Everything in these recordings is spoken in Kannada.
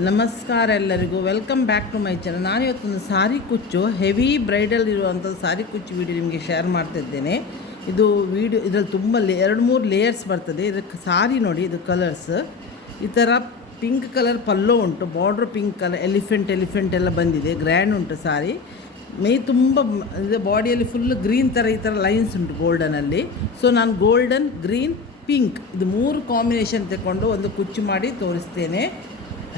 ನಮಸ್ಕಾರ ಎಲ್ಲರಿಗೂ, welcome back to my channel. ನಾನು ಇವತ್ತೊಂದು ಸಾರಿ ಕುಚ್ಚು ಹೆವಿ ಬ್ರೈಡಲ್ ಇರುವಂಥದ್ದು ಸಾರಿ ಕುಚ್ಚು ವಿಡಿಯೋ ನಿಮಗೆ ಶೇರ್ ಮಾಡ್ತಿದ್ದೇನೆ. ಇದು ವಿಡಿಯೋ ಇದರಲ್ಲಿ ತುಂಬ 2-3 ಲೇಯರ್ಸ್ ಬರ್ತದೆ. ಇದಕ್ಕೆ ಸಾರಿ ನೋಡಿ, ಇದು ಕಲರ್ಸ್ ಈ ಥರ ಪಿಂಕ್ ಕಲರ್ ಪಲ್ಲೋ ಉಂಟು, ಬಾರ್ಡ್ರ್ ಪಿಂಕ್ ಕಲರ್, ಎಲಿಫೆಂಟ್ ಎಲ್ಲ ಬಂದಿದೆ, ಗ್ರ್ಯಾಂಡ್ ಉಂಟು ಸಾರಿ. ಮೈ ತುಂಬ ಇದು ಬಾಡಿಯಲ್ಲಿ ಫುಲ್ ಗ್ರೀನ್ ಥರ ಈ ಥರ ಲೈನ್ಸ್ ಉಂಟು ಗೋಲ್ಡನಲ್ಲಿ. ಸೊ ನಾನು ಗೋಲ್ಡನ್, ಗ್ರೀನ್, ಪಿಂಕ್ ಇದು 3 ಕಾಂಬಿನೇಷನ್ ತಗೊಂಡು ಒಂದು ಕುಚ್ಚು ಮಾಡಿ ತೋರಿಸ್ತೇನೆ.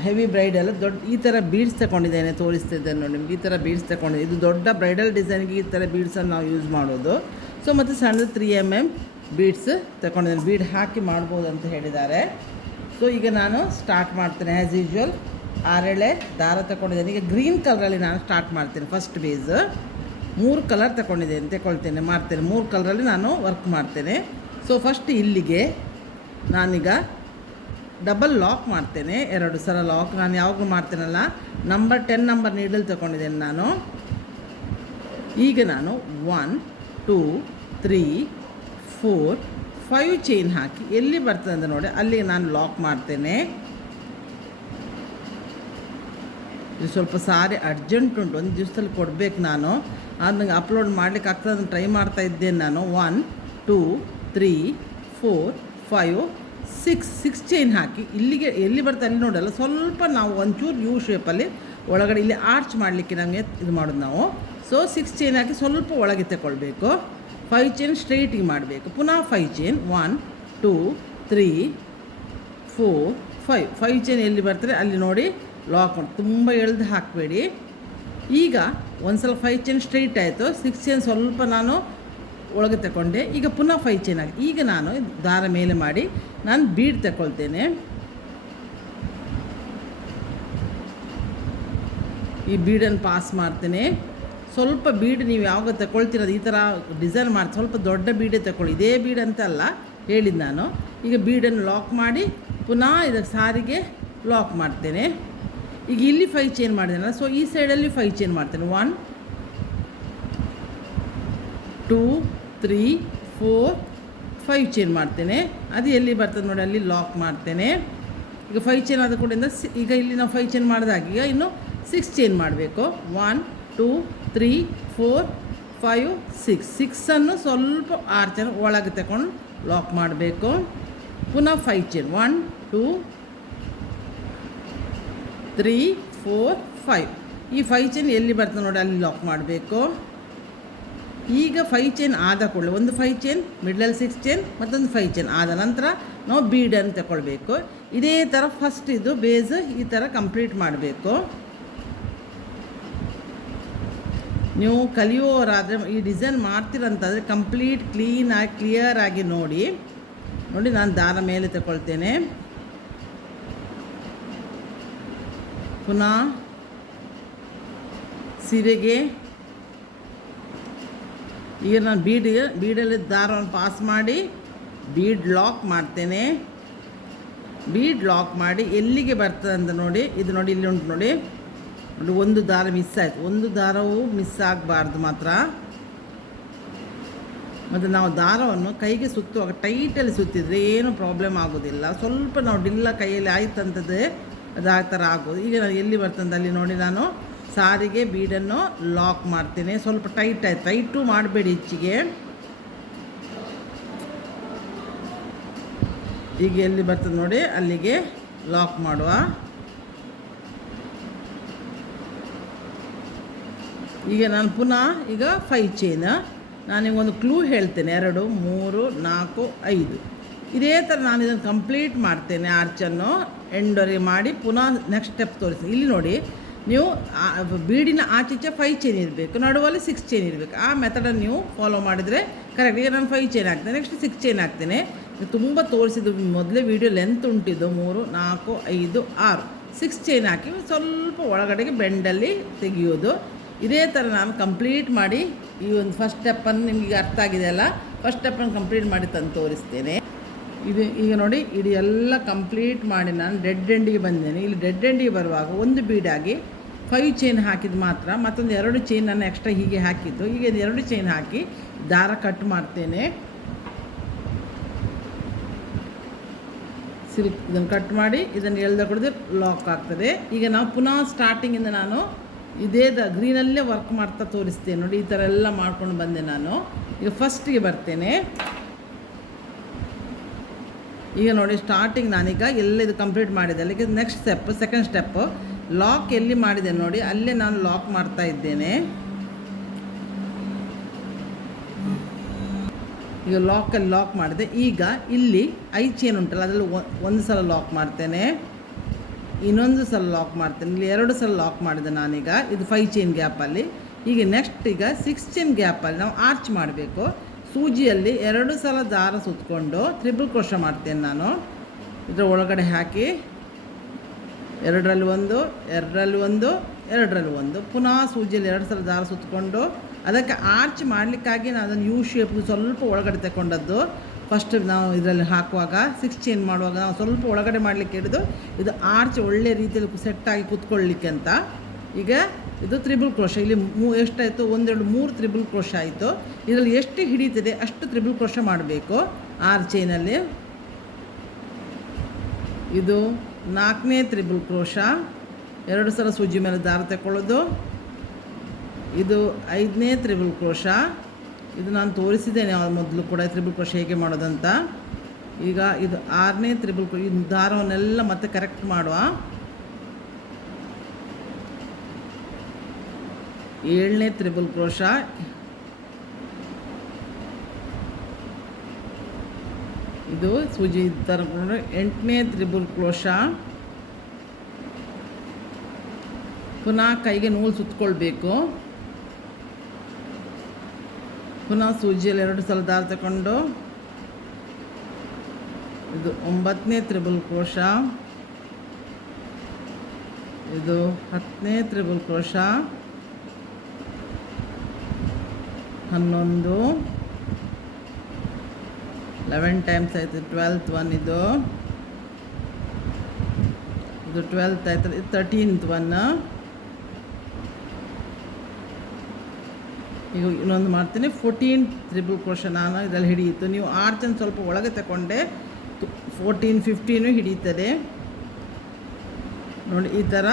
ಹೆವಿ ಬ್ರೈಡಲ್ ದೊಡ್ಡ ಈ ಥರ ಬೀಡ್ಸ್ ತಗೊಂಡಿದ್ದೇನೆ, ತೋರಿಸ್ತಿದ್ದೇನೆ ನೋಡಿ ನಿಮ್ಗೆ. ಈ ಥರ ಬೀಡ್ಸ್ ತಗೊಂಡಿದ್ದೆ, ಇದು ದೊಡ್ಡ ಬ್ರೈಡಲ್ ಡಿಸೈನ್ಗೆ ಈ ಥರ ಬೀಡ್ಸನ್ನು ನಾವು ಯೂಸ್ ಮಾಡೋದು. ಸೊ ಮತ್ತು ಸಣ್ಣದು 3mm ಬೀಡ್ಸ್ ತಗೊಂಡಿದ್ದೇನೆ, ಬೀಡ್ ಹಾಕಿ ಮಾಡ್ಬೋದು ಅಂತ ಹೇಳಿದ್ದಾರೆ. ಸೊ ಈಗ ನಾನು ಸ್ಟಾರ್ಟ್ ಮಾಡ್ತೇನೆ. ಆ್ಯಸ್ ಯೂಶ್ವಲ್ 6 ದಾರ ತಗೊಂಡಿದ್ದೇನೆ. ಈಗ ಗ್ರೀನ್ ಕಲರಲ್ಲಿ ನಾನು ಸ್ಟಾರ್ಟ್ ಮಾಡ್ತೇನೆ. ಫಸ್ಟ್ ಬೇಸ್ 3 ಕಲರ್ ತಗೊಳ್ತೇನೆ ಮಾಡ್ತೇನೆ. 3 ಕಲರಲ್ಲಿ ನಾನು ವರ್ಕ್ ಮಾಡ್ತೇನೆ. ಸೊ ಫಸ್ಟ್ ಇಲ್ಲಿಗೆ ನಾನೀಗ ಡಬಲ್ ಲಾಕ್ ಮಾಡ್ತೇನೆ, 2 ಸಲ ಲಾಕ್. ನಾನು ಯಾವಾಗಲೂ ಮಾಡ್ತೇನಲ್ಲ, ನಂಬರ್ 10 ನಂಬರ್ ನೀಡಲ್ ತಗೊಂಡಿದ್ದೇನೆ ನಾನು. ಈಗ ನಾನು 1 2 3 4 5 ಚೈನ್ ಹಾಕಿ ಎಲ್ಲಿ ಬರ್ತದೆ ಅಂತ ನೋಡಿ ಅಲ್ಲಿಗೆ ನಾನು ಲಾಕ್ ಮಾಡ್ತೇನೆ. ಇದು ಸ್ವಲ್ಪ ಸಾರಿ ಅರ್ಜೆಂಟ್ ಉಂಟು, ಒಂದು ದಿವಸದಲ್ಲಿ ಕೊಡಬೇಕು ನಾನು. ಅದು ನನಗೆ ಅಪ್ಲೋಡ್ ಮಾಡಲಿಕ್ಕೆ ಆಗ್ತದೆ, ಅದನ್ನು ಟ್ರೈ ಮಾಡ್ತಾ ಇದ್ದೇನೆ ನಾನು. 1 2 3 4 5 6 ಚೈನ್ ಹಾಕಿ ಇಲ್ಲಿಗೆ ಎಲ್ಲಿ ಬರ್ತದೆ ಅಲ್ಲಿ ನೋಡಲ್ಲ, ಸ್ವಲ್ಪ ನಾವು ಒಂಚೂರು ಯು ಶೇಪಲ್ಲಿ ಒಳಗಡೆ ಇಲ್ಲಿ ಆರ್ಚ್ ಮಾಡಲಿಕ್ಕೆ ನಮಗೆ ಇದು ಮಾಡೋದು ನಾವು. ಸೊ 6 ಚೈನ್ ಹಾಕಿ ಸ್ವಲ್ಪ ಒಳಗೆ ತಗೊಳ್ಬೇಕು. 5 ಚೈನ್ ಸ್ಟ್ರೈಟಿಗೆ ಮಾಡಬೇಕು. ಪುನಃ 5 ಚೈನ್ 1 2 3 4 5 ಚೈನ್ ಎಲ್ಲಿ ಬರ್ತದೆ ಅಲ್ಲಿ ನೋಡಿ ಲಾಕ್ ಮಾಡಿ, ತುಂಬ ಎಳ್ದು ಹಾಕಬೇಡಿ. ಈಗ ಒಂದು ಸಲ 5 ಚೈನ್ ಸ್ಟ್ರೈಟ್ ಆಯಿತು, 6 ಚೈನ್ ಸ್ವಲ್ಪ ನಾನು ಒಳಗೆ ತಗೊಂಡೆ. ಈಗ ಪುನಃ 5 ಚೈನ್ ಆಗಿ ಈಗ ನಾನು ದಾರ ಮೇಲೆ ಮಾಡಿ ನಾನು ಬೀಡ್ ತಗೊಳ್ತೇನೆ. ಈ ಬೀಡನ್ನು ಪಾಸ್ ಮಾಡ್ತೇನೆ. ಸ್ವಲ್ಪ ಬೀಡ್ ನೀವು ಯಾವಾಗ ತಗೊಳ್ತೀರದು ಈ ಥರ ಡಿಸೈನ್ ಮಾಡಿ ಸ್ವಲ್ಪ ದೊಡ್ಡ ಬೀಡೇ ತಗೊಳ್ಳಿ, ಇದೇ ಬೀಡ್ ಅಂತ ಅಲ್ಲ ಹೇಳಿದ್ದು ನಾನು. ಈಗ ಬೀಡನ್ನು ಲಾಕ್ ಮಾಡಿ ಪುನಃ ಇದಕ್ಕೆ ಸಾರಿಗೆ ಲಾಕ್ ಮಾಡ್ತೇನೆ. ಈಗ ಇಲ್ಲಿ 5 ಚೈನ್ ಮಾಡಿದೆನಲ್ಲ, ಸೊ ಈ ಸೈಡಲ್ಲಿ 5 ಚೈನ್ ಮಾಡ್ತೇನೆ. 1 2 3 4 5 ಚೈನ್ ಮಾಡ್ತೇನೆ. ಅದು ಎಲ್ಲಿ ಬರ್ತದೆ ನೋಡಿ ಅಲ್ಲಿ ಲಾಕ್ ಮಾಡ್ತೇನೆ. ಈಗ 5 ಚೈನ್ ಆದ ಕೂಡಿಂದ ಈಗ ಇಲ್ಲಿ ನಾವು 5 ಚೈನ್ ಮಾಡಿದಾಗ ಈಗ ಇನ್ನು 6 ಚೈನ್ ಮಾಡಬೇಕು. 1 2 3 4 5 6 ಸ್ವಲ್ಪ ಆರ್ಚನ್ನು ಒಳಗೆ ತಗೊಂಡು ಲಾಕ್ ಮಾಡಬೇಕು. ಪುನಃ 5 ಚೈನ್ 1 2 3 4 5 ಈ 5 ಚೈನ್ ಎಲ್ಲಿ ಬರ್ತದೆ ನೋಡಿ ಅಲ್ಲಿ ಲಾಕ್ ಮಾಡಬೇಕು. ಈಗ 5 ಚೈನ್ ಆದ ಕೂಡಲೇ ಒಂದು 5 ಚೈನ್, ಮಿಡ್ಲಲ್ಲಿ 6 ಚೈನ್, ಮತ್ತೊಂದು 5 ಚೈನ್ ಆದ ನಂತರ ನಾವು ಬೀಡನ್ನು ತಗೊಳ್ಬೇಕು. ಇದೇ ಥರ ಫಸ್ಟ್ ಇದು ಬೇಸ್ ಈ ಥರ ಕಂಪ್ಲೀಟ್ ಮಾಡಬೇಕು. ನೀವು ಕಲಿಯೋರಾದರೆ ಈ ಡಿಸೈನ್ ಮಾಡ್ತೀರಂತಾದರೆ ಕಂಪ್ಲೀಟ್ ಕ್ಲಿಯರಾಗಿ ನೋಡಿ. ನಾನು ದಾರ ಮೇಲೆ ತಗೊಳ್ತೇನೆ. ಪುನಃ ಸೀರೆಗೆ ಈಗ ನಾನು ಬೀಡಲ್ಲಿ ದಾರವನ್ನು ಪಾಸ್ ಮಾಡಿ ಬೀಡ್ ಲಾಕ್ ಮಾಡ್ತೇನೆ. ಬೀಡ್ ಲಾಕ್ ಮಾಡಿ ಎಲ್ಲಿಗೆ ಬರ್ತದೆ ಅಂತ ನೋಡಿ, ಇದು ನೋಡಿ ಇಲ್ಲಿ ಉಂಟು ನೋಡಿ, ಒಂದು ದಾರ ಮಿಸ್ ಆಯಿತು. ಒಂದು ದಾರವು ಮಿಸ್ ಆಗಬಾರ್ದು ಮಾತ್ರ. ಮತ್ತು ನಾವು ದಾರವನ್ನು ಕೈಗೆ ಸುತ್ತುವಾಗ ಟೈಟಲ್ಲಿ ಸುತ್ತಿದರೆ ಏನೂ ಪ್ರಾಬ್ಲಮ್ ಆಗೋದಿಲ್ಲ. ಸ್ವಲ್ಪ ನಾವು ಡಿಲ್ಲ ಕೈಯಲ್ಲಿ ಆಯ್ತಂಥದ್ದೇ ಅದು ಆ ಥರ ಆಗೋದು. ಈಗ ನಾನು ಎಲ್ಲಿ ಬರ್ತಂತ ಅಲ್ಲಿ ನೋಡಿ ನಾನು ಸಾರಿಗೆ ಬೀಡನ್ನು ಲಾಕ್ ಮಾಡ್ತೇನೆ. ಸ್ವಲ್ಪ ಟೈಟು ಮಾಡಬೇಡಿ ಹೆಚ್ಚಿಗೆ. ಈಗ ಎಲ್ಲಿ ಬರ್ತದೆ ನೋಡಿ ಅಲ್ಲಿಗೆ ಲಾಕ್ ಮಾಡುವ. ಈಗ ನಾನು ಪುನಃ ಈಗ 5 ಚೈನ್ ನಾನೀಗ ಒಂದು ಕ್ಲೂ ಹೇಳ್ತೇನೆ. 2 3 4 5 ಇದೇ ಥರ ನಾನು ಇದನ್ನು ಕಂಪ್ಲೀಟ್ ಮಾಡ್ತೇನೆ. ಆರ್ಚನ್ನು ಎಂಡೊರೆ ಮಾಡಿ ಪುನಃ ನೆಕ್ಸ್ಟ್ ಸ್ಟೆಪ್ ತೋರಿಸ್ತೀನಿ. ಇಲ್ಲಿ ನೋಡಿ ನೀವು ಬೀಡಿನ ಆಚೀಚೆ 5 ಚೈನ್ ಇರಬೇಕು, ನಡುವಲ್ಲಿ 6 ಚೈನ್ ಇರಬೇಕು. ಆ ಮೆಥಡನ್ನು ನೀವು ಫಾಲೋ ಮಾಡಿದರೆ ಕರೆಕ್ಟ್. ಈಗ ನಾನು 5 ಚೈನ್ ಹಾಕ್ತೇನೆ, ನೆಕ್ಸ್ಟ್ 6 ಚೈನ್ ಹಾಕ್ತೇನೆ. ತುಂಬ ತೋರಿಸಿದ್ದು ಮೊದಲೇ ವೀಡಿಯೋ ಲೆಂತ್ ಉಂಟಿದ್ದು 3 4 5 6 6 ಚೈನ್ ಹಾಕಿ ಸ್ವಲ್ಪ ಒಳಗಡೆಗೆ ಬೆಂಡಲ್ಲಿ ತೆಗೆಯೋದು. ಇದೇ ಥರ ನಾನು ಕಂಪ್ಲೀಟ್ ಮಾಡಿ ಈ ಒಂದು ಫಸ್ಟ್ ಸ್ಟೆಪ್ಪನ್ನು ನಿಮಗೆ ಅರ್ಥ ಆಗಿದೆ ಅಲ್ಲ, ಫಸ್ಟ್ ಸ್ಟೆಪ್ಪನ್ನು ಕಂಪ್ಲೀಟ್ ಮಾಡಿ ತಂದು ತೋರಿಸ್ತೇನೆ. ಇದು ಈಗ ನೋಡಿ ಇಡೀ ಎಲ್ಲ ಕಂಪ್ಲೀಟ್ ಮಾಡಿ ನಾನು ಡೆಡ್ ಎಂಡಿಗೆ ಬಂದಿದ್ದೇನೆ. ಇಲ್ಲಿ ಡೆಡ್ ಎಂಡಿಗೆ ಬರುವಾಗ ಒಂದು ಬೀಡಾಗಿ 5 ಚೈನ್ ಹಾಕಿದ್ದು ಮಾತ್ರ, ಮತ್ತೊಂದು 2 ಚೈನ್ ನಾನು ಎಕ್ಸ್ಟ್ರಾ ಹೀಗೆ ಹಾಕಿದ್ದು. ಈಗ 2 ಚೈನ್ ಹಾಕಿ ದಾರ ಕಟ್ ಮಾಡ್ತೇನೆ. ಸಿಲ್ಕ್ ಇದನ್ನು ಕಟ್ ಮಾಡಿ ಇದನ್ನು ಎಳ್ದ ಕೊಡಿದ್ರೆ ಲಾಕ್ ಆಗ್ತದೆ. ಈಗ ನಾವು ಪುನಃ ಸ್ಟಾರ್ಟಿಂಗಿಂದ ನಾನು ಇದೇ ಗ್ರೀನಲ್ಲೇ ವರ್ಕ್ ಮಾಡ್ತಾ ತೋರಿಸ್ತೇನೆ ನೋಡಿ. ಈ ಥರ ಎಲ್ಲ ಮಾಡ್ಕೊಂಡು ಬಂದೆ ನಾನು. ಈಗ ಫಸ್ಟಿಗೆ ಬರ್ತೇನೆ. ಈಗ ನೋಡಿ ಸ್ಟಾರ್ಟಿಂಗ್ ನಾನೀಗ ಎಲ್ಲ ಇದು ಕಂಪ್ಲೀಟ್ ಮಾಡಿದೆ. ಅಲ್ಲಿಗೆ next step, second step lock ಎಲ್ಲಿ ಮಾಡಿದೆ ನೋಡಿ ಅಲ್ಲೇ ನಾನು ಲಾಕ್ ಮಾಡ್ತಾ ಇದ್ದೇನೆ. ಈಗ ಲಾಕಲ್ಲಿ ಲಾಕ್ ಮಾಡಿದೆ. ಈಗ ಇಲ್ಲಿ ಐ ಚೈನ್ ಉಂಟಲ್ಲ ಅದರಲ್ಲಿ ಒಂದು ಸಲ ಲಾಕ್ ಮಾಡ್ತೇನೆ, ಇನ್ನೊಂದು ಸಲ ಲಾಕ್ ಮಾಡ್ತೇನೆ. ಇಲ್ಲಿ 2 ಸಲ ಲಾಕ್ ಮಾಡಿದೆ ನಾನೀಗ. ಇದು 5 ಚೈನ್ ಗ್ಯಾಪಲ್ಲಿ. ಈಗ ನೆಕ್ಸ್ಟ್ ಈಗ 6 ಚೈನ್ ಗ್ಯಾಪಲ್ಲಿ ನಾವು ಆರ್ಚ್ ಮಾಡಬೇಕು. ಸೂಜಿಯಲ್ಲಿ 2 ಸಲ ದಾರ ಸುತ್ತಕೊಂಡು ತ್ರಿಬಲ್ ಕ್ರೋಶ ಮಾಡ್ತೇನೆ ನಾನು. ಇದರ ಒಳಗಡೆ ಹಾಕಿ 2ರಲ್ಲಿ 1, 2ರಲ್ಲಿ 1, 2ರಲ್ಲಿ 1 ಪುನಃ ಸೂಜಿಯಲ್ಲಿ 2 ಸಲ ದಾರ ಸುತ್ತಕೊಂಡು ಅದಕ್ಕೆ ಆರ್ಚ್ ಮಾಡಲಿಕ್ಕಾಗಿ ನಾನು ಅದನ್ನು ಯು ಶೇಪ್ಗೆ ಸ್ವಲ್ಪ ಒಳಗಡೆ ತಗೊಂಡದ್ದು. ಫಸ್ಟ್ ನಾವು ಇದರಲ್ಲಿ ಹಾಕುವಾಗ 6 ಚೈನ್ ಮಾಡುವಾಗ ನಾವು ಸ್ವಲ್ಪ ಒಳಗಡೆ ಮಾಡಲಿಕ್ಕೆ ಹಿಡಿದು ಇದು ಆರ್ಚ್ ಒಳ್ಳೆ ರೀತಿಯಲ್ಲಿ ಸೆಟ್ಟಾಗಿ ಕೂತ್ಕೊಳ್ಳಿಕ್ಕೆ ಅಂತ. ಈಗ ಇದು ತ್ರಿಬಲ್ ಕ್ರೋಶ. ಇಲ್ಲಿ ಎಷ್ಟಾಯಿತು? 1 2 3 ತ್ರಿಬಲ್ ಕ್ರೋಶ ಆಯಿತು. ಇದರಲ್ಲಿ ಎಷ್ಟು ಹಿಡಿತದೆ ಅಷ್ಟು ತ್ರಿಬಲ್ ಕ್ರೋಶ ಮಾಡಬೇಕು 6 ಚೈನಲ್ಲಿ. ಇದು 4ನೇ ತ್ರಿಬಲ್ ಕ್ರೋಶ. 2 ಸಲ ಸೂಜಿ ಮೇಲೆ ದಾರ ತಗೊಳ್ಳೋದು. ಇದು 5ನೇ ತ್ರಿಬಲ್ ಕ್ರೋಶ. ಇದು ನಾನು ತೋರಿಸಿದ್ದೇನೆ ಮೊದಲು ಕೂಡ ತ್ರಿಬಲ್ ಕ್ರೋಶ ಹೇಗೆ ಮಾಡೋದಂತ. ಈಗ ಇದು 6ನೇ ತ್ರಿಬಲ್ ಕ್ರೋಶ. ಈ ದಾರವನ್ನೆಲ್ಲ ಮತ್ತೆ ಕರೆಕ್ಟ್ ಮಾಡುವ. 7ನೇ ತ್ರಿಬಲ್ ಕ್ರೋಶ. ಇದು ಸೂಜಿ ಥರ 8ನೇ ತ್ರಿಬಲ್ ಕ್ರೋಶ. ಪುನಃ ಕೈಗೆ ನೂಲು ಸುತ್ತಕೊಳ್ಬೇಕು. ಪುನಃ ಸೂಜಿಯಲ್ಲಿ 2 ಸಲ ದಾರ ತಗೊಂಡು ಇದು 9ನೇ ತ್ರಿಬಲ್ ಕ್ರೋಶ. ಇದು 10ನೇ ತ್ರಿಬಲ್ ಕ್ರೋಶ. 11 11 ಟೈಮ್ಸ್ ಆಯಿತು. 12th one. ಇದು 12th ಆಯಿತು. ಇದು 13th ಒನ್. ಈಗ ಇನ್ನೊಂದು ಮಾಡ್ತೀನಿ. 14 ತ್ರಿಬಲ್ ಕ್ರೋಶ ನಾನು ಇದರಲ್ಲಿ ಹಿಡಿಯಿತು. ನೀವು ಆರ್ಚನ್ನು ಸ್ವಲ್ಪ ಒಳಗೆ ತಗೊಂಡೆ 14 15 ಹಿಡಿಯುತ್ತದೆ ನೋಡಿ. ಈ ಥರ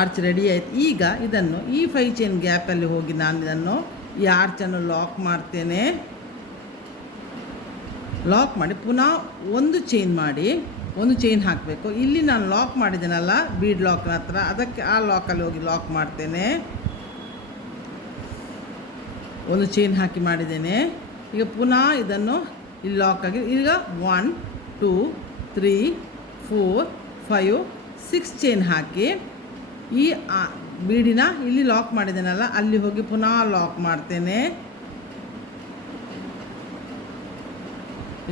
ಆರ್ಚ್ ರೆಡಿ ಆಯಿತು. ಈಗ ಇದನ್ನು ಈ 5 ಚೈನ್ ಗ್ಯಾಪಲ್ಲಿ ಹೋಗಿ ನಾನು ಇದನ್ನು ಈ ಆರ್ಚನ್ನು ಲಾಕ್ ಮಾಡ್ತೇನೆ. ಲಾಕ್ ಮಾಡಿ ಪುನಃ 1 ಚೈನ್ ಮಾಡಿ 1 ಚೈನ್ ಹಾಕಬೇಕು. ಇಲ್ಲಿ ನಾನು ಲಾಕ್ ಮಾಡಿದ್ದೇನಲ್ಲ ಬೀಡ್ ಲಾಕ್ನ ಹತ್ರ, ಅದಕ್ಕೆ ಆ ಲಾಕಲ್ಲಿ ಹೋಗಿ ಲಾಕ್ ಮಾಡ್ತೇನೆ. 1 ಚೈನ್ ಹಾಕಿ ಮಾಡಿದ್ದೇನೆ. ಈಗ ಪುನಃ ಇದನ್ನು ಇಲ್ಲಿ ಲಾಕ್ ಆಗಿ ಈಗ 1 2 3 4 5 6 ಚೈನ್ ಹಾಕಿ ಈ ಬೀಡಿನ ಇಲ್ಲಿ ಲಾಕ್ ಮಾಡಿದ್ದೇನಲ್ಲ ಅಲ್ಲಿ ಹೋಗಿ ಪುನಃ ಲಾಕ್ ಮಾಡ್ತೇನೆ.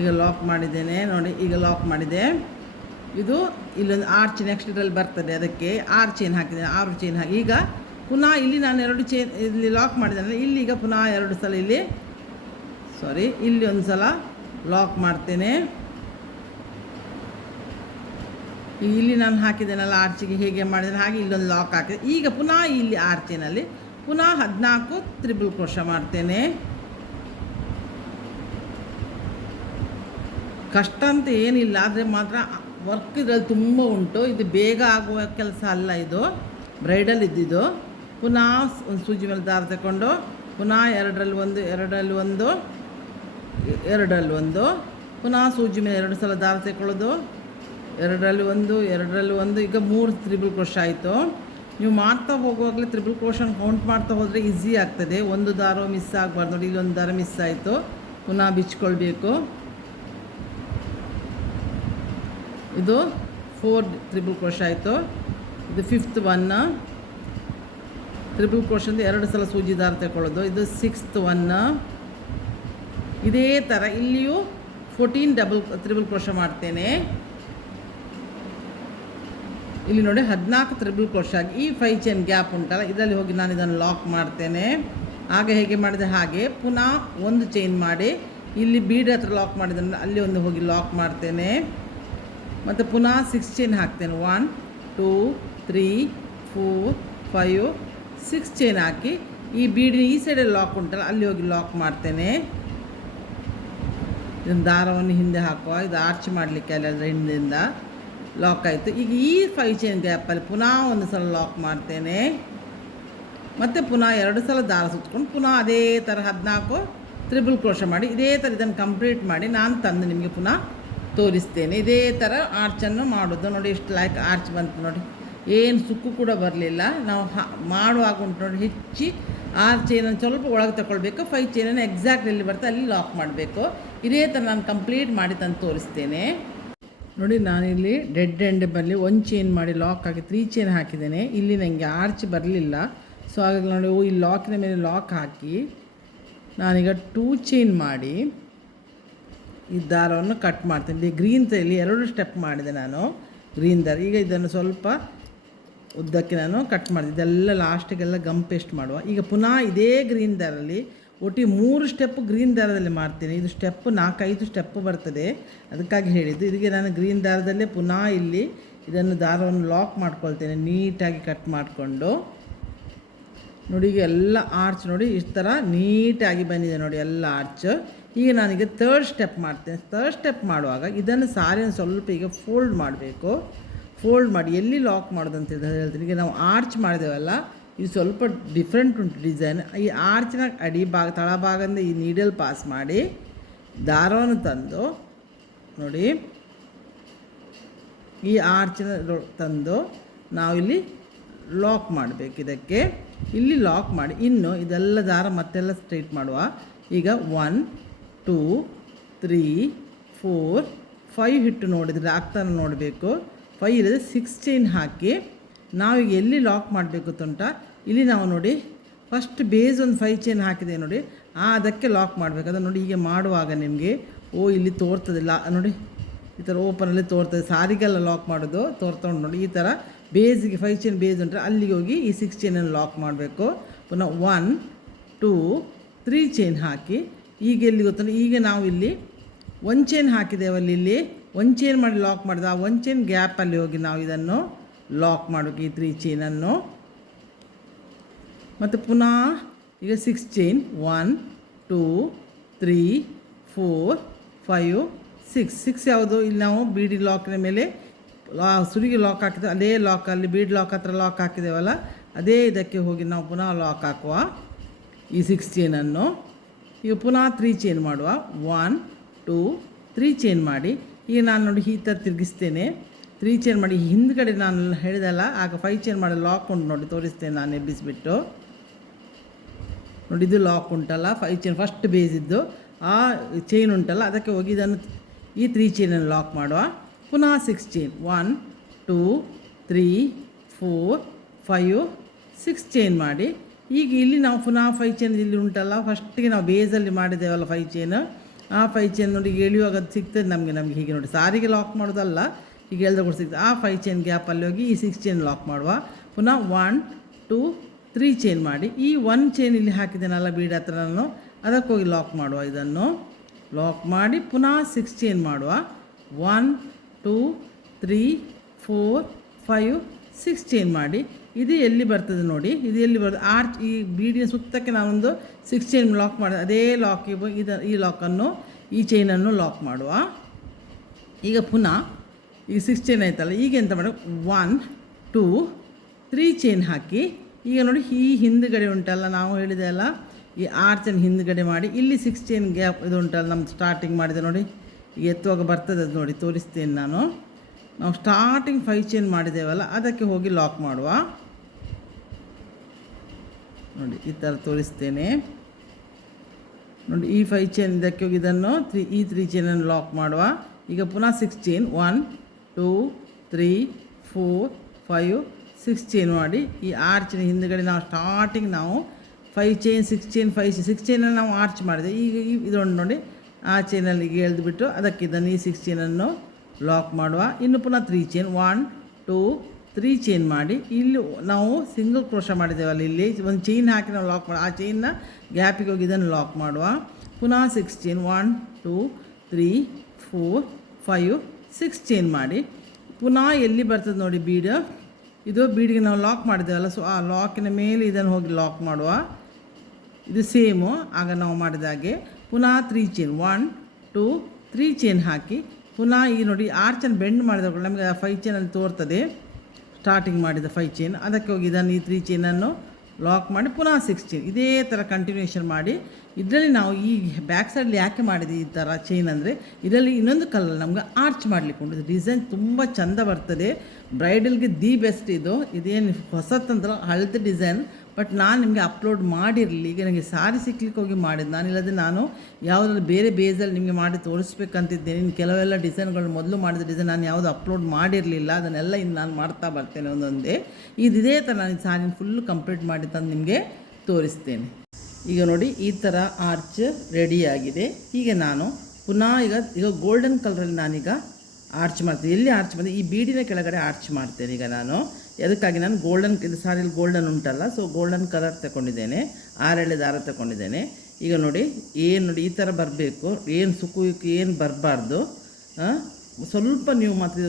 ಈಗ ಲಾಕ್ ಮಾಡಿದ್ದೇನೆ ನೋಡಿ. ಈಗ ಲಾಕ್ ಮಾಡಿದೆ. ಇದು ಇಲ್ಲೊಂದು ಆರ್ಚ್ ನೆಕ್ಸ್ಟ್ ಇದರಲ್ಲಿ ಬರ್ತದೆ, ಅದಕ್ಕೆ 6 ಚೈನ್ ಹಾಕಿದ್ದೇನೆ. 6 ಚೈನ್ ಹಾಕಿ ಈಗ ಪುನಃ ಇಲ್ಲಿ ನಾನು 2 ಚೈನ್ ಇಲ್ಲಿ ಲಾಕ್ ಮಾಡಿದ್ದೇನೆ. ಇಲ್ಲಿ ಈಗ ಪುನಃ 2 ಸಲ ಇಲ್ಲಿ 1 ಸಲ ಲಾಕ್ ಮಾಡ್ತೇನೆ. ಇಲ್ಲಿ ನಾನು ಹಾಕಿದ್ದೇನಲ್ಲ ಆರ್ಚಿಗೆ ಹೇಗೆ ಮಾಡಿದ್ದೇನೆ ಹಾಗೆ ಇಲ್ಲೊಂದು ಲಾಕ್ ಹಾಕಿದೆ. ಈಗ ಪುನಃ ಇಲ್ಲಿ ಆರ್ಚಿನಲ್ಲಿ ಪುನಃ 14 ತ್ರಿಬಲ್ ಕ್ರೋಶ ಮಾಡ್ತೇನೆ. ಕಷ್ಟ ಅಂತ ಏನಿಲ್ಲ, ಆದರೆ ಮಾತ್ರ ವರ್ಕ್ ಇದರಲ್ಲಿ ತುಂಬ ಉಂಟು. ಇದು ಬೇಗ ಆಗುವ ಕೆಲಸ ಅಲ್ಲ, ಇದು ಬ್ರೈಡಲ್ ಇದ್ದಿದ್ದು. ಪುನಃ ಒಂದು ಸೂಜಿ ಮೇಲೆ ದಾರ ತಗೊಂಡು ಪುನಃ 2ರಲ್ಲಿ 1 2ರಲ್ಲಿ 1 2ರಲ್ಲಿ 1 ಪುನಃ ಸೂಜಿ ಮೇಲೆ 2 ಸಲ ದಾರ ತಗೊಳ್ಳೋದು. 2ರಲ್ಲಿ 1 2ರಲ್ಲಿ 1 ಈಗ 3 ತ್ರಿಬಲ್ ಕ್ರೋಶ ಆಯಿತು. ನೀವು ಮಾಡ್ತಾ ಹೋಗುವಾಗಲೇ ತ್ರಿಬಲ್ ಕ್ರೋಶನ್ ಕೌಂಟ್ ಮಾಡ್ತಾ ಹೋದರೆ ಈಸಿ ಆಗ್ತದೆ. ಒಂದು ದಾರ ಮಿಸ್ ಆಗಬಾರ್ದು ನೋಡಿ. ಇಲ್ಲೊಂದು ದಾರ ಮಿಸ್ ಆಯಿತು, ಪುನಃ ಬಿಚ್ಕೊಳ್ಬೇಕು. ಇದು 4 ತ್ರಿಬಲ್ ಕ್ರೋಶ ಆಯಿತು. ಇದು 5th ಒನ್. ತ್ರಿಬಲ್ ಕ್ರೋಶದಿಂದ 2 ಸಲ ಸೂಜಿ ದಾರ ತಗೊಳ್ಳೋದು. ಇದು 6th ಒನ್. ಇದೇ ಥರ ಇಲ್ಲಿಯೂ 14 ತ್ರಿಬಲ್ ಕ್ರೋಶ ಮಾಡ್ತೇನೆ. ಇಲ್ಲಿ ನೋಡಿ 14 ತ್ರಿಬಲ್ ಕ್ರೋಶ ಆಗಿ ಈ 5 ಚೈನ್ ಗ್ಯಾಪ್ ಉಂಟಲ್ಲ ಇದರಲ್ಲಿ ಹೋಗಿ ನಾನು ಇದನ್ನು ಲಾಕ್ ಮಾಡ್ತೇನೆ. ಆಗ ಹೇಗೆ ಮಾಡಿದೆ ಹಾಗೆ ಪುನಃ 1 ಚೈನ್ ಮಾಡಿ ಇಲ್ಲಿ ಬೀಡ್ ಹತ್ರ ಲಾಕ್ ಮಾಡಿದ್ರೆ ಅಲ್ಲಿ ಒಂದು ಹೋಗಿ ಲಾಕ್ ಮಾಡ್ತೇನೆ. ಮತ್ತು ಪುನಃ 6 ಚೈನ್ ಹಾಕ್ತೇನೆ. 1 2 3 4 5 6 ಚೈನ್ ಹಾಕಿ ಈ ಬೀಡಿನ ಈ ಸೈಡಲ್ಲಿ ಲಾಕ್ ಉಂಟಲ್ಲ ಅಲ್ಲಿ ಹೋಗಿ ಲಾಕ್ ಮಾಡ್ತೇನೆ. ಇದನ್ನು ದಾರವನ್ನು ಹಿಂದೆ ಹಾಕುವ, ಇದು ಆರ್ಚ್ ಮಾಡಲಿಕ್ಕೆ ಅಲ್ಲ ಹಿಂದಿಂದ ಲಾಕ್ ಆಯಿತು. ಈಗ ಈ 5 ಚೈನ್ ಗ್ಯಾಪಲ್ಲಿ ಪುನಃ ಒಂದು ಸಲ ಲಾಕ್ ಮಾಡ್ತೇನೆ, ಮತ್ತು ಪುನಃ 2 ಸಲ ದಾರ ಸುತ್ಕೊಂಡು ಪುನಃ ಅದೇ ಥರ 14 ತ್ರಿಬಲ್ ಕ್ರೋಶ ಮಾಡಿ ಇದೇ ಥರ ಇದನ್ನು ಕಂಪ್ಲೀಟ್ ಮಾಡಿ ನಾನು ತಂದು ನಿಮಗೆ ಪುನಃ ತೋರಿಸ್ತೇನೆ. ಇದೇ ಥರ ಆರ್ಚನ್ನು ಮಾಡೋದು. ನೋಡಿ ಎಷ್ಟು ಲೈಕ್ ಆರ್ಚ್ ಬಂತು ನೋಡಿ, ಏನು ಸುಕ್ಕು ಕೂಡ ಬರಲಿಲ್ಲ. ನಾವು ಮಾಡುವಾಗ ಉಂಟು ನೋಡಿ, ಹೆಚ್ಚಿ 6 ಚೈನನ್ನು ಸ್ವಲ್ಪ ಒಳಗೆ ತಗೊಳ್ಬೇಕು, 5 ಚೈನನ್ನು ಎಕ್ಸಾಕ್ಟ್ ಎಲ್ಲಿ ಬರ್ತದೆ ಅಲ್ಲಿ ಲಾಕ್ ಮಾಡಬೇಕು. ಇದೇ ಥರ ನಾನು ಕಂಪ್ಲೀಟ್ ಮಾಡಿ ತಂದು ತೋರಿಸ್ತೇನೆ. ನೋಡಿ ನಾನಿಲ್ಲಿ ಡೆಡ್ ಎಂಡ್ ಬಲ್ಲಿ 1 ಚೈನ್ ಮಾಡಿ ಲಾಕ್ ಹಾಕಿ 3 ಚೈನ್ ಹಾಕಿದ್ದೇನೆ. ಇಲ್ಲಿ ನನಗೆ ಆರ್ಚ್ ಬರಲಿಲ್ಲ, ಸೊ ಹಾಗಾಗಿ ನೋಡಿ ಈ ಲಾಕಿನ ಮೇಲೆ ಲಾಕ್ ಹಾಕಿ ನಾನೀಗ 2 ಚೈನ್ ಮಾಡಿ ಈ ದಾರವನ್ನು ಕಟ್ ಮಾಡ್ತೀನಿ. ಇಲ್ಲಿ ಗ್ರೀನ್ ಇಲ್ಲಿ 2 ಸ್ಟೆಪ್ ಮಾಡಿದೆ ನಾನು ಗ್ರೀನ್ ದಾರ. ಈಗ ಇದನ್ನು ಸ್ವಲ್ಪ ಉದ್ದಕ್ಕೆ ನಾನು ಕಟ್ ಮಾಡಿದೆ. ಇದೆಲ್ಲ ಲಾಸ್ಟಿಗೆಲ್ಲ ಗಮ್ ಪೇಸ್ಟ್ ಮಾಡುವ. ಈಗ ಪುನಃ ಇದೇ ಗ್ರೀನ್ ದಾರಲ್ಲಿ ಒಟ್ಟಿಗೆ 3 ಸ್ಟೆಪ್ ಗ್ರೀನ್ ದಾರದಲ್ಲಿ ಮಾಡ್ತೀನಿ. ಇದು ಸ್ಟೆಪ್ 4-5 ಸ್ಟೆಪ್ ಬರ್ತದೆ, ಅದಕ್ಕಾಗಿ ಹೇಳಿದ್ದು. ಇದಕ್ಕೆ ನಾನು ಗ್ರೀನ್ ದಾರದಲ್ಲೇ ಪುನಃ ಇಲ್ಲಿ ಇದನ್ನು ದಾರವನ್ನು ಲಾಕ್ ಮಾಡ್ಕೊಳ್ತೇನೆ, ನೀಟಾಗಿ ಕಟ್ ಮಾಡಿಕೊಂಡು. ನೋಡಿ ಈಗ ಎಲ್ಲ ಆರ್ಚ್ ನೋಡಿ ಇಷ್ಟು ಥರ ನೀಟಾಗಿ ಬಂದಿದೆ ನೋಡಿ ಎಲ್ಲ ಆರ್ಚ್. ಈಗ ನಾನೀಗ 3rd ಸ್ಟೆಪ್ ಮಾಡ್ತೇನೆ. 3rd ಸ್ಟೆಪ್ ಮಾಡುವಾಗ ಇದನ್ನು ಸಾರಿಯನ್ನು ಸ್ವಲ್ಪ ಈಗ ಫೋಲ್ಡ್ ಮಾಡಬೇಕು. ಫೋಲ್ಡ್ ಮಾಡಿ ಎಲ್ಲಿ ಲಾಕ್ ಮಾಡೋದು ಅಂತ ಹೇಳ್ತೀನಿ. ಈಗ ನಾವು ಆರ್ಚ್ ಮಾಡಿದೇವಲ್ಲ, ಇದು ಸ್ವಲ್ಪ ಡಿಫ್ರೆಂಟ್ ಉಂಟು ಡಿಸೈನ್. ಈ ಆರ್ಚಿನ ಅಡಿಭಾಗ ತಳಭಾಗದಿಂದ ಈ ನೀಡಲ್ ಪಾಸ್ ಮಾಡಿ ದಾರವನ್ನು ತಂದು ನೋಡಿ ಈ ಆರ್ಚಿನ ತಂದು ನಾವಿಲ್ಲಿ ಲಾಕ್ ಮಾಡಬೇಕು. ಇದಕ್ಕೆ ಇಲ್ಲಿ ಲಾಕ್ ಮಾಡಿ ಇನ್ನು ಇದೆಲ್ಲ ದಾರ ಮತ್ತೆಲ್ಲ ಸ್ಟ್ರೈಟ್ ಮಾಡುವ. ಈಗ 1 2 3 4 5 ಹಿಟ್ಟು ನೋಡಿದರೆ ಆಗ್ತಾನೆ ನೋಡಬೇಕು. 5 ಇಲ್ಲದೆ 6 ಚೈನ್ ಹಾಕಿ ನಾವೀಗ ಎಲ್ಲಿ ಲಾಕ್ ಮಾಡಬೇಕು ತುಂಟ, ಇಲ್ಲಿ ನಾವು ನೋಡಿ ಫಸ್ಟ್ ಬೇಸ್ ಒಂದು 5 ಚೈನ್ ಹಾಕಿದೆ ನೋಡಿ, ಅದಕ್ಕೆ ಲಾಕ್ ಮಾಡಬೇಕು. ಅದನ್ನು ನೋಡಿ ಹೀಗೆ ಮಾಡುವಾಗ ನಿಮಗೆ ಇಲ್ಲಿ ತೋರ್ತದಿಲ್ಲ ನೋಡಿ, ಈ ಥರ ಓಪನಲ್ಲಿ ತೋರ್ತದೆ. ಸಾರಿಗೆಲ್ಲ ಲಾಕ್ ಮಾಡೋದು ತೋರ್ತೊಂಡು ನೋಡಿ ಈ ಥರ ಬೇಸಿಗೆ 5 ಚೈನ್ ಬೇಸ್ ಉಂಟು ಅಲ್ಲಿಗೆ ಹೋಗಿ ಈ 6 ಚೈನನ್ನು ಲಾಕ್ ಮಾಡಬೇಕು. ಪುನಃ 1 2 3 ಚೈನ್ ಹಾಕಿ ಈಗ ಎಲ್ಲಿ ಗೊತ್ತಂದ್ರೆ ಈಗ ನಾವು ಇಲ್ಲಿ 1 ಚೈನ್ ಹಾಕಿದ್ದೇವಲ್ಲಿ, ಇಲ್ಲಿ 1 ಚೈನ್ ಮಾಡಿ ಲಾಕ್ ಮಾಡಿದೆ. ಆ 1 ಚೈನ್ ಗ್ಯಾಪಲ್ಲಿ ಹೋಗಿ ನಾವು ಇದನ್ನು ಲಾಕ್ ಮಾಡೋಕೆ ಈ 3 ಚೈನನ್ನು. ಮತ್ತು ಪುನಃ ಈಗ 6 ಚೈನ್ 1 2 3 4 5 6 ಯಾವುದು ಇಲ್ಲಿ ನಾವು ಬೀಡಿ ಲಾಕಿನ ಮೇಲೆ ಸುರಿಗೆ ಲಾಕ್ ಹಾಕಿದ್ದೇವೆ, ಅದೇ ಲಾಕಲ್ಲಿ ಬೀಡ್ ಲಾಕ್ ಹತ್ರ ಲಾಕ್ ಹಾಕಿದ್ದೇವಲ್ಲ ಅದೇ ಇದಕ್ಕೆ ಹೋಗಿ ನಾವು ಪುನಃ ಲಾಕ್ ಹಾಕುವ ಈ 6 ಚೈನನ್ನು. ಈಗ ಪುನಃ 3 ಚೈನ್ ಮಾಡುವ. 1 2 3 ಚೈನ್ ಮಾಡಿ ಈಗ ನಾನು ನೋಡಿ ಈ ಥರ ತಿರುಗಿಸ್ತೇನೆ. 3 ಚೈನ್ ಮಾಡಿ ಹಿಂದ್ಗಡೆ ನಾನು ಹೇಳಿದಲ್ಲ ಆಗ 5 ಚೈನ್ ಮಾಡಿ ಲಾಕ್ ಉಂಟು ನೋಡಿ, ತೋರಿಸ್ತೇನೆ ನಾನು ಎಬ್ಬಿಸಿಬಿಟ್ಟು ನೋಡಿ. ಇದು ಲಾಕ್ ಉಂಟಲ್ಲ 5 ಚೈನ್ ಫಸ್ಟ್ ಬೇಸಿದ್ದು ಆ ಚೈನ್ ಉಂಟಲ್ಲ ಅದಕ್ಕೆ ಹೋಗಿ ಇದನ್ನು ಈ 3 ಚೈನನ್ನು ಲಾಕ್ ಮಾಡುವ. ಪುನಃ 6 ಚೈನ್ 1 2 3 4 5 6 ಚೈನ್ ಮಾಡಿ ಈಗ ಇಲ್ಲಿ ನಾವು ಪುನಃ 5 ಚೈನ್ ಇಲ್ಲಿ ಉಂಟಲ್ಲ ಫಸ್ಟಿಗೆ ನಾವು ಬೇಸಲ್ಲಿ ಮಾಡಿದ್ದೇವಲ್ಲ 5 ಚೈನ್, ಆ 5 ಚೈನ್ ನೋಡಿ ಎಳೆಯುವಾಗ ಅದು ಸಿಗ್ತದೆ ನಮಗೆ ಹೀಗೆ ನೋಡಿ, ಸಾರಿಗೆ ಲಾಕ್ ಮಾಡೋದಲ್ಲ ಈಗ ಎಳ್ದ ಕೂಡ ಸಿಗ್ತದೆ. ಆ 5 ಚೈನ್ ಗ್ಯಾಪಲ್ಲಿ ಹೋಗಿ ಈ 6 ಚೈನ್ ಲಾಕ್ ಮಾಡುವ. ಪುನಃ 1 2 3 ಚೈನ್ ಮಾಡಿ ಈ 1 ಚೈನ್ ಇಲ್ಲಿ ಹಾಕಿದ್ದೇನಲ್ಲ ಬೀಡ್ ಹತ್ರ ನಾನು ಅದಕ್ಕೆ ಹೋಗಿ ಲಾಕ್ ಮಾಡುವ. ಇದನ್ನು ಲಾಕ್ ಮಾಡಿ ಪುನಃ 6 ಚೈನ್ ಮಾಡುವ. 1 2 3 4 5 6 ಚೈನ್ ಮಾಡಿ ಇದು ಎಲ್ಲಿ ಬರ್ತದೆ ನೋಡಿ, ಇದು ಎಲ್ಲಿ ಬರ್ತದೆ ಆರ್ಚ್ ಈ ಬೀಡಿನ ಸುತ್ತಕ್ಕೆ ನಾವೊಂದು 6 ಚೈನ್ ಲಾಕ್ ಮಾಡಿದೆ. ಅದೇ ಲಾಕ್ ಈ ಲಾಕನ್ನು ಈ ಚೈನನ್ನು ಲಾಕ್ ಮಾಡುವ. ಈಗ ಪುನಃ ಈಗ 6 ಚೈನ್ ಆಯ್ತಲ್ಲ, ಈಗ ಎಂತ ಮಾಡಿ 1 2 3 ಚೈನ್ ಹಾಕಿ ಈಗ ನೋಡಿ ಈ ಹಿಂದುಗಡೆ ಉಂಟಲ್ಲ ನಾವು ಹೇಳಿದೆ ಅಲ್ಲ ಈ ಆರ್ಚನ್ನು ಹಿಂದುಗಡೆ ಮಾಡಿ ಇಲ್ಲಿ 6 ಚೈನ್ ಗ್ಯಾಪ್ ಇದು ಉಂಟಲ್ಲ ನಮ್ಮ ಸ್ಟಾರ್ಟಿಂಗ್ ಮಾಡಿದೆ ನೋಡಿ, ಈಗ ಎತ್ತುವಾಗ ಬರ್ತದೆ ಅದು ನೋಡಿ ತೋರಿಸ್ತೇನೆ ನಾನು. ನಾವು ಸ್ಟಾರ್ಟಿಂಗ್ 5 ಚೈನ್ ಮಾಡಿದ್ದೇವಲ್ಲ ಅದಕ್ಕೆ ಹೋಗಿ ಲಾಕ್ ಮಾಡುವ ನೋಡಿ, ಈ ಥರ ತೋರಿಸ್ತೇನೆ ನೋಡಿ. ಈ 5 ಚೈನ್ ಇದಕ್ಕೆ ಹೋಗಿ ಇದನ್ನು ಈ 3 ಚೈನನ್ನು ಲಾಕ್ ಮಾಡುವ. ಈಗ ಪುನಃ 6 ಚೈನ್ 1 2 3 4 5 6 ಚೈನ್ ಮಾಡಿ ಈ ಆರ್ಚಿನ ಹಿಂದುಗಡೆ ನಾವು ಸ್ಟಾರ್ಟಿಂಗ್ ನಾವು 5 ಚೈನ್ 6 ಚೈನ್ 6 ಚೈನನ್ನು ನಾವು ಆರ್ಚ್ ಮಾಡಿದೆ. ಈಗ ಇದೊಂದು ನೋಡಿ ಆ ಚೈನಲ್ಲಿ ಎಳೆದುಬಿಟ್ಟು ಅದಕ್ಕೆ ಇದನ್ನು ಈ 6 ಚೈನನ್ನು ಲಾಕ್ ಮಾಡುವ. ಇನ್ನು ಪುನಃ 3 ಚೈನ್ 1 2 3 ಚೈನ್ ಮಾಡಿ ಇಲ್ಲಿ ನಾವು ಸಿಂಗಲ್ ಕ್ರೋಶ ಮಾಡಿದ್ದೇವಲ್ಲ ಇಲ್ಲಿ ಒಂದು ಚೈನ್ ಹಾಕಿ ನಾವು ಲಾಕ್ ಮಾಡಿ ಆ ಚೈನ್ನ ಗ್ಯಾಪಿಗೆ ಹೋಗಿ ಇದನ್ನು ಲಾಕ್ ಮಾಡುವ. ಪುನಃ 6 ಚೈನ್ 1 2 3 4 5 6 ಚೈನ್ ಮಾಡಿ ಪುನಃ ಎಲ್ಲಿ ಬರ್ತದೆ ನೋಡಿ ಬೀಡ್, ಇದು ಬೀಡಿಗೆ ನಾವು ಲಾಕ್ ಮಾಡಿದ್ದೇವಲ್ಲ ಸೊ ಆ ಲಾಕಿನ ಮೇಲೆ ಇದನ್ನು ಹೋಗಿ ಲಾಕ್ ಮಾಡುವ. ಇದು ಸೇಮು ಆಗ ನಾವು ಮಾಡಿದಾಗೆ. ಪುನಃ 3 ಚೈನ್ 1 2 3 ಚೈನ್ ಹಾಕಿ ಪುನಃ ಈ ನೋಡಿ ಆರ್ಚನ್ನು ಬೆಂಡ್ ಮಾಡಿದಾಗ ನಮಗೆ 5 ಚೈನಲ್ಲಿ ತೋರ್ತದೆ ಸ್ಟಾರ್ಟಿಂಗ್ ಮಾಡಿದ 5 ಚೈನ್. ಅದಕ್ಕೆ ಹೋಗಿ ಇದನ್ನು ಈ 3 ಚೈನನ್ನು ಲಾಕ್ ಮಾಡಿ ಪುನಃ 6 ಚೈನ್ ಇದೇ ಥರ ಕಂಟಿನ್ಯೂಷನ್ ಮಾಡಿ. ಇದರಲ್ಲಿ ನಾವು ಈ ಬ್ಯಾಕ್ ಸೈಡಲ್ಲಿ ಯಾಕೆ ಮಾಡಿದ್ವಿ ಈ ಥರ ಚೈನ್ ಅಂದರೆ ಇದರಲ್ಲಿ ಇನ್ನೊಂದು ಕಲರ್ ನಮ್ಗೆ ಆರ್ಚ್ ಮಾಡಲಿಕ್ಕೆ ಉಂಟು. ಡಿಸೈನ್ ತುಂಬ ಚೆಂದ ಬರ್ತದೆ. ಬ್ರೈಡಲ್ಗೆ ದಿ ಬೆಸ್ಟ್ ಇದೇನು ಹೊಸತಂದ್ರೆ ಹಳದಿ ಡಿಸೈನ್. ಬಟ್ ನಾನು ನಿಮಗೆ ಅಪ್ಲೋಡ್ ಮಾಡಿರಲಿ, ಈಗ ನನಗೆ ಸಾರಿ ಸಿಕ್ಲಿಕ್ಕೆ ಹೋಗಿ ಮಾಡಿದ್ದು ನಾನು. ಇಲ್ಲದೆ ನಾನು ಯಾವುದಾದ್ರು ಬೇರೆ ಬೇಸಲ್ಲಿ ನಿಮಗೆ ಮಾಡಿ ತೋರಿಸ್ಬೇಕಂತಿದ್ದೇನೆ. ಇನ್ನು ಕೆಲವೆಲ್ಲ ಡಿಸೈನ್ಗಳು ಮೊದಲು ಮಾಡಿದ ಡಿಸೈನ್ ನಾನು ಯಾವುದು ಅಪ್ಲೋಡ್ ಮಾಡಿರಲಿಲ್ಲ, ಅದನ್ನೆಲ್ಲ ಇನ್ನು ನಾನು ಮಾಡ್ತಾ ಬರ್ತೇನೆ ಒಂದೊಂದೇ. ಇದೇ ಥರ ನಾನು ಸಾರಿನ ಫುಲ್ಲು ಕಂಪ್ಲೀಟ್ ಮಾಡಿ ತಂದು ನಿಮಗೆ ತೋರಿಸ್ತೇನೆ. ಈಗ ನೋಡಿ ಈ ಥರ ಆರ್ಚ್ ರೆಡಿಯಾಗಿದೆ. ಈಗ ನಾನು ಪುನಃ ಈಗ ಗೋಲ್ಡನ್ ಕಲರಲ್ಲಿ ನಾನೀಗ ಆರ್ಚ್ ಮಾಡ್ತೀನಿ. ಎಲ್ಲಿ ಆರ್ಚ್ ಮಾಡ್ತೀನಿ, ಈ ಬೀಡಿನ ಕೆಳಗಡೆ ಆರ್ಚ್ ಮಾಡ್ತೇನೆ. ಈಗ ನಾನು ಅದಕ್ಕಾಗಿ ನಾನು ಗೋಲ್ಡನ್, ಇದು ಸಾರಿಯಲ್ಲಿ ಗೋಲ್ಡನ್ ಉಂಟಲ್ಲ, ಸೊ ಗೋಲ್ಡನ್ ಕಲರ್ ತಗೊಂಡಿದ್ದೇನೆ, 6 ದಾರ ತಗೊಂಡಿದ್ದೇನೆ. ಈಗ ನೋಡಿ ನೋಡಿ ಈ ಥರ ಬರಬೇಕು, ಏನು ಸುಕ್ಕುವಿಕೆ ಏನು ಬರಬಾರ್ದು. ಸ್ವಲ್ಪ ನೀವು ಮಾತ್ರ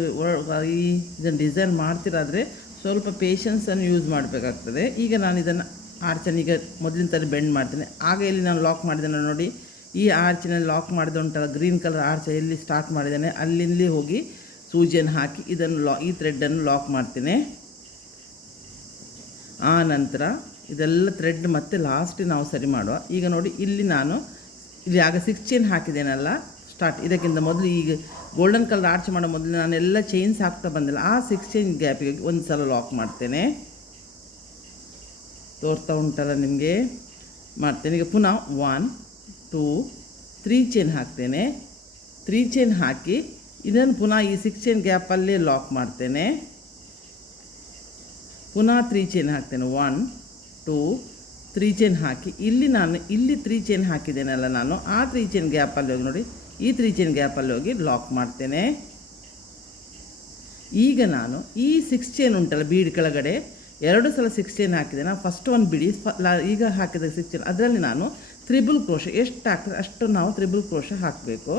ಈ ಇದನ್ನು ಡಿಸೈನ್ ಮಾಡ್ತಿರಾದರೆ ಸ್ವಲ್ಪ ಪೇಷನ್ಸನ್ನು ಯೂಸ್ ಮಾಡಬೇಕಾಗ್ತದೆ. ಈಗ ನಾನು ಇದನ್ನು ಆರ್ಚನ್ನು ಈಗ ಮೊದಲಿನ ಥರ ಬೆಂಡ್ ಮಾಡ್ತೇನೆ. ಆಗ ಎಲ್ಲಿ ನಾನು ಲಾಕ್ ಮಾಡಿದ್ದೇನೆ ನೋಡಿ, ಈ ಆರ್ಚಿನಲ್ಲಿ ಲಾಕ್ ಮಾಡಿದ ಉಂಟಲ್ಲ ಗ್ರೀನ್ ಕಲರ್ ಆರ್ಚ್ ಎಲ್ಲಿ ಸ್ಟಾರ್ಟ್ ಮಾಡಿದ್ದೇನೆ ಅಲ್ಲಿಂದಲೇ ಹೋಗಿ ಸೂಜಿಯನ್ನು ಹಾಕಿ ಇದನ್ನು ಈ ಥ್ರೆಡ್ಡನ್ನು ಲಾಕ್ ಮಾಡ್ತೇನೆ. ಆ ನಂತರ ಇದೆಲ್ಲ ಥ್ರೆಡ್ ಮತ್ತೆ ಲಾಸ್ಟಿಗೆ ನಾವು ಸರಿ ಮಾಡುವ. ಈಗ ನೋಡಿ ಇಲ್ಲಿ ನಾನು ಇಲ್ಲಿ ಆಗ 6 ಚೈನ್ ಹಾಕಿದ್ದೇನಲ್ಲ ಸ್ಟಾರ್ಟ್, ಇದಕ್ಕಿಂತ ಮೊದಲು ಈಗ ಗೋಲ್ಡನ್ ಕಲರ್ ಆರ್ಚ್ ಮಾಡೋ ಮೊದಲು ನಾನೆಲ್ಲ ಚೈನ್ಸ್ ಹಾಕ್ತಾ ಬಂದಿಲ್ಲ. ಆ 6 ಚೈನ್ ಗ್ಯಾಪಿಗೆ ಒಂದು ಸಲ ಲಾಕ್ ಮಾಡ್ತೇನೆ. ತೋರ್ತಾ ಉಂಟಲ್ಲ ನಿಮಗೆ, ಮಾಡ್ತೇನೆ. ಈಗ ಪುನಃ 1 2 3 ಚೈನ್ ಹಾಕ್ತೇನೆ. 3 ಚೈನ್ ಹಾಕಿ ಇದನ್ನು ಪುನಃ ಈ 6 ಚೈನ್ ಗ್ಯಾಪಲ್ಲೇ ಲಾಕ್ ಮಾಡ್ತೇನೆ. ಪುನಃ 3 ಚೈನ್ ಹಾಕ್ತೇನೆ. 1 2 3 ಚೈನ್ ಹಾಕಿ ಇಲ್ಲಿ 3 ಚೈನ್ ಹಾಕಿದ್ದೇನಲ್ಲ ನಾನು, ಆ 3 ಚೈನ್ ಗ್ಯಾಪಲ್ಲಿ ಹೋಗಿ ನೋಡಿ, ಈ 3 ಚೈನ್ ಗ್ಯಾಪಲ್ಲಿ ಹೋಗಿ ಲಾಕ್ ಮಾಡ್ತೇನೆ. ಈಗ ನಾನು ಈ 6 ಚೈನ್ ಉಂಟಲ್ಲ ಬೀಡ್ ಕೆಳಗಡೆ 2 ಸಲ 6 ಚೈನ್ ಹಾಕಿದ್ದೇನೆ. ಫಸ್ಟ್ ಒಂದು ಬಿಡಿ ಈಗ ಹಾಕಿದ 6 ಚೈನ್ ಅದರಲ್ಲಿ ನಾನು ತ್ರಿಬಲ್ ಕ್ರೋಶ ಎಷ್ಟು ಹಾಕ್ತದೆ ಅಷ್ಟು ನಾವು ತ್ರಿಬಲ್ ಕ್ರೋಶ ಹಾಕಬೇಕು.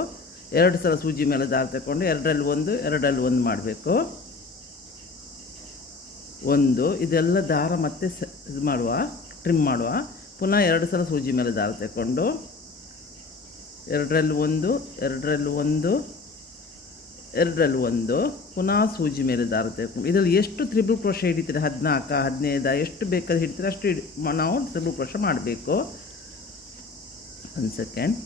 2 ಸಲ ಸೂಜಿ ಮೇಲೆ ದಾರ ತಗೊಂಡು 2ರಲ್ಲಿ 1 ಮಾಡಬೇಕು. 1 ಇದೆಲ್ಲ ದಾರ ಮತ್ತೆ ಇದು ಮಾಡುವ, ಟ್ರಿಮ್ ಮಾಡುವ. ಪುನಃ 2 ಸಲ ಸೂಜಿ ಮೇಲೆ ದಾರ ತಗೊಂಡು 2ರಲ್ಲಿ 1 ಪುನಃ ಸೂಜಿ ಮೇಲೆ ದಾರ ತಗೊಂಡು ಇದರಲ್ಲಿ ಎಷ್ಟು ತ್ರಿಬಲ್ ಕ್ರೋಶ ಹಿಡಿತೀರಿ 14 15 ಎಷ್ಟು ಬೇಕಾದ್ರೆ ಹಿಡಿತೀರಿ ಅಷ್ಟು ನಾವು ತ್ರಿಬಲ್ ಕ್ರೋಶ ಮಾಡಬೇಕು. 1 ಸೆಕೆಂಡ್.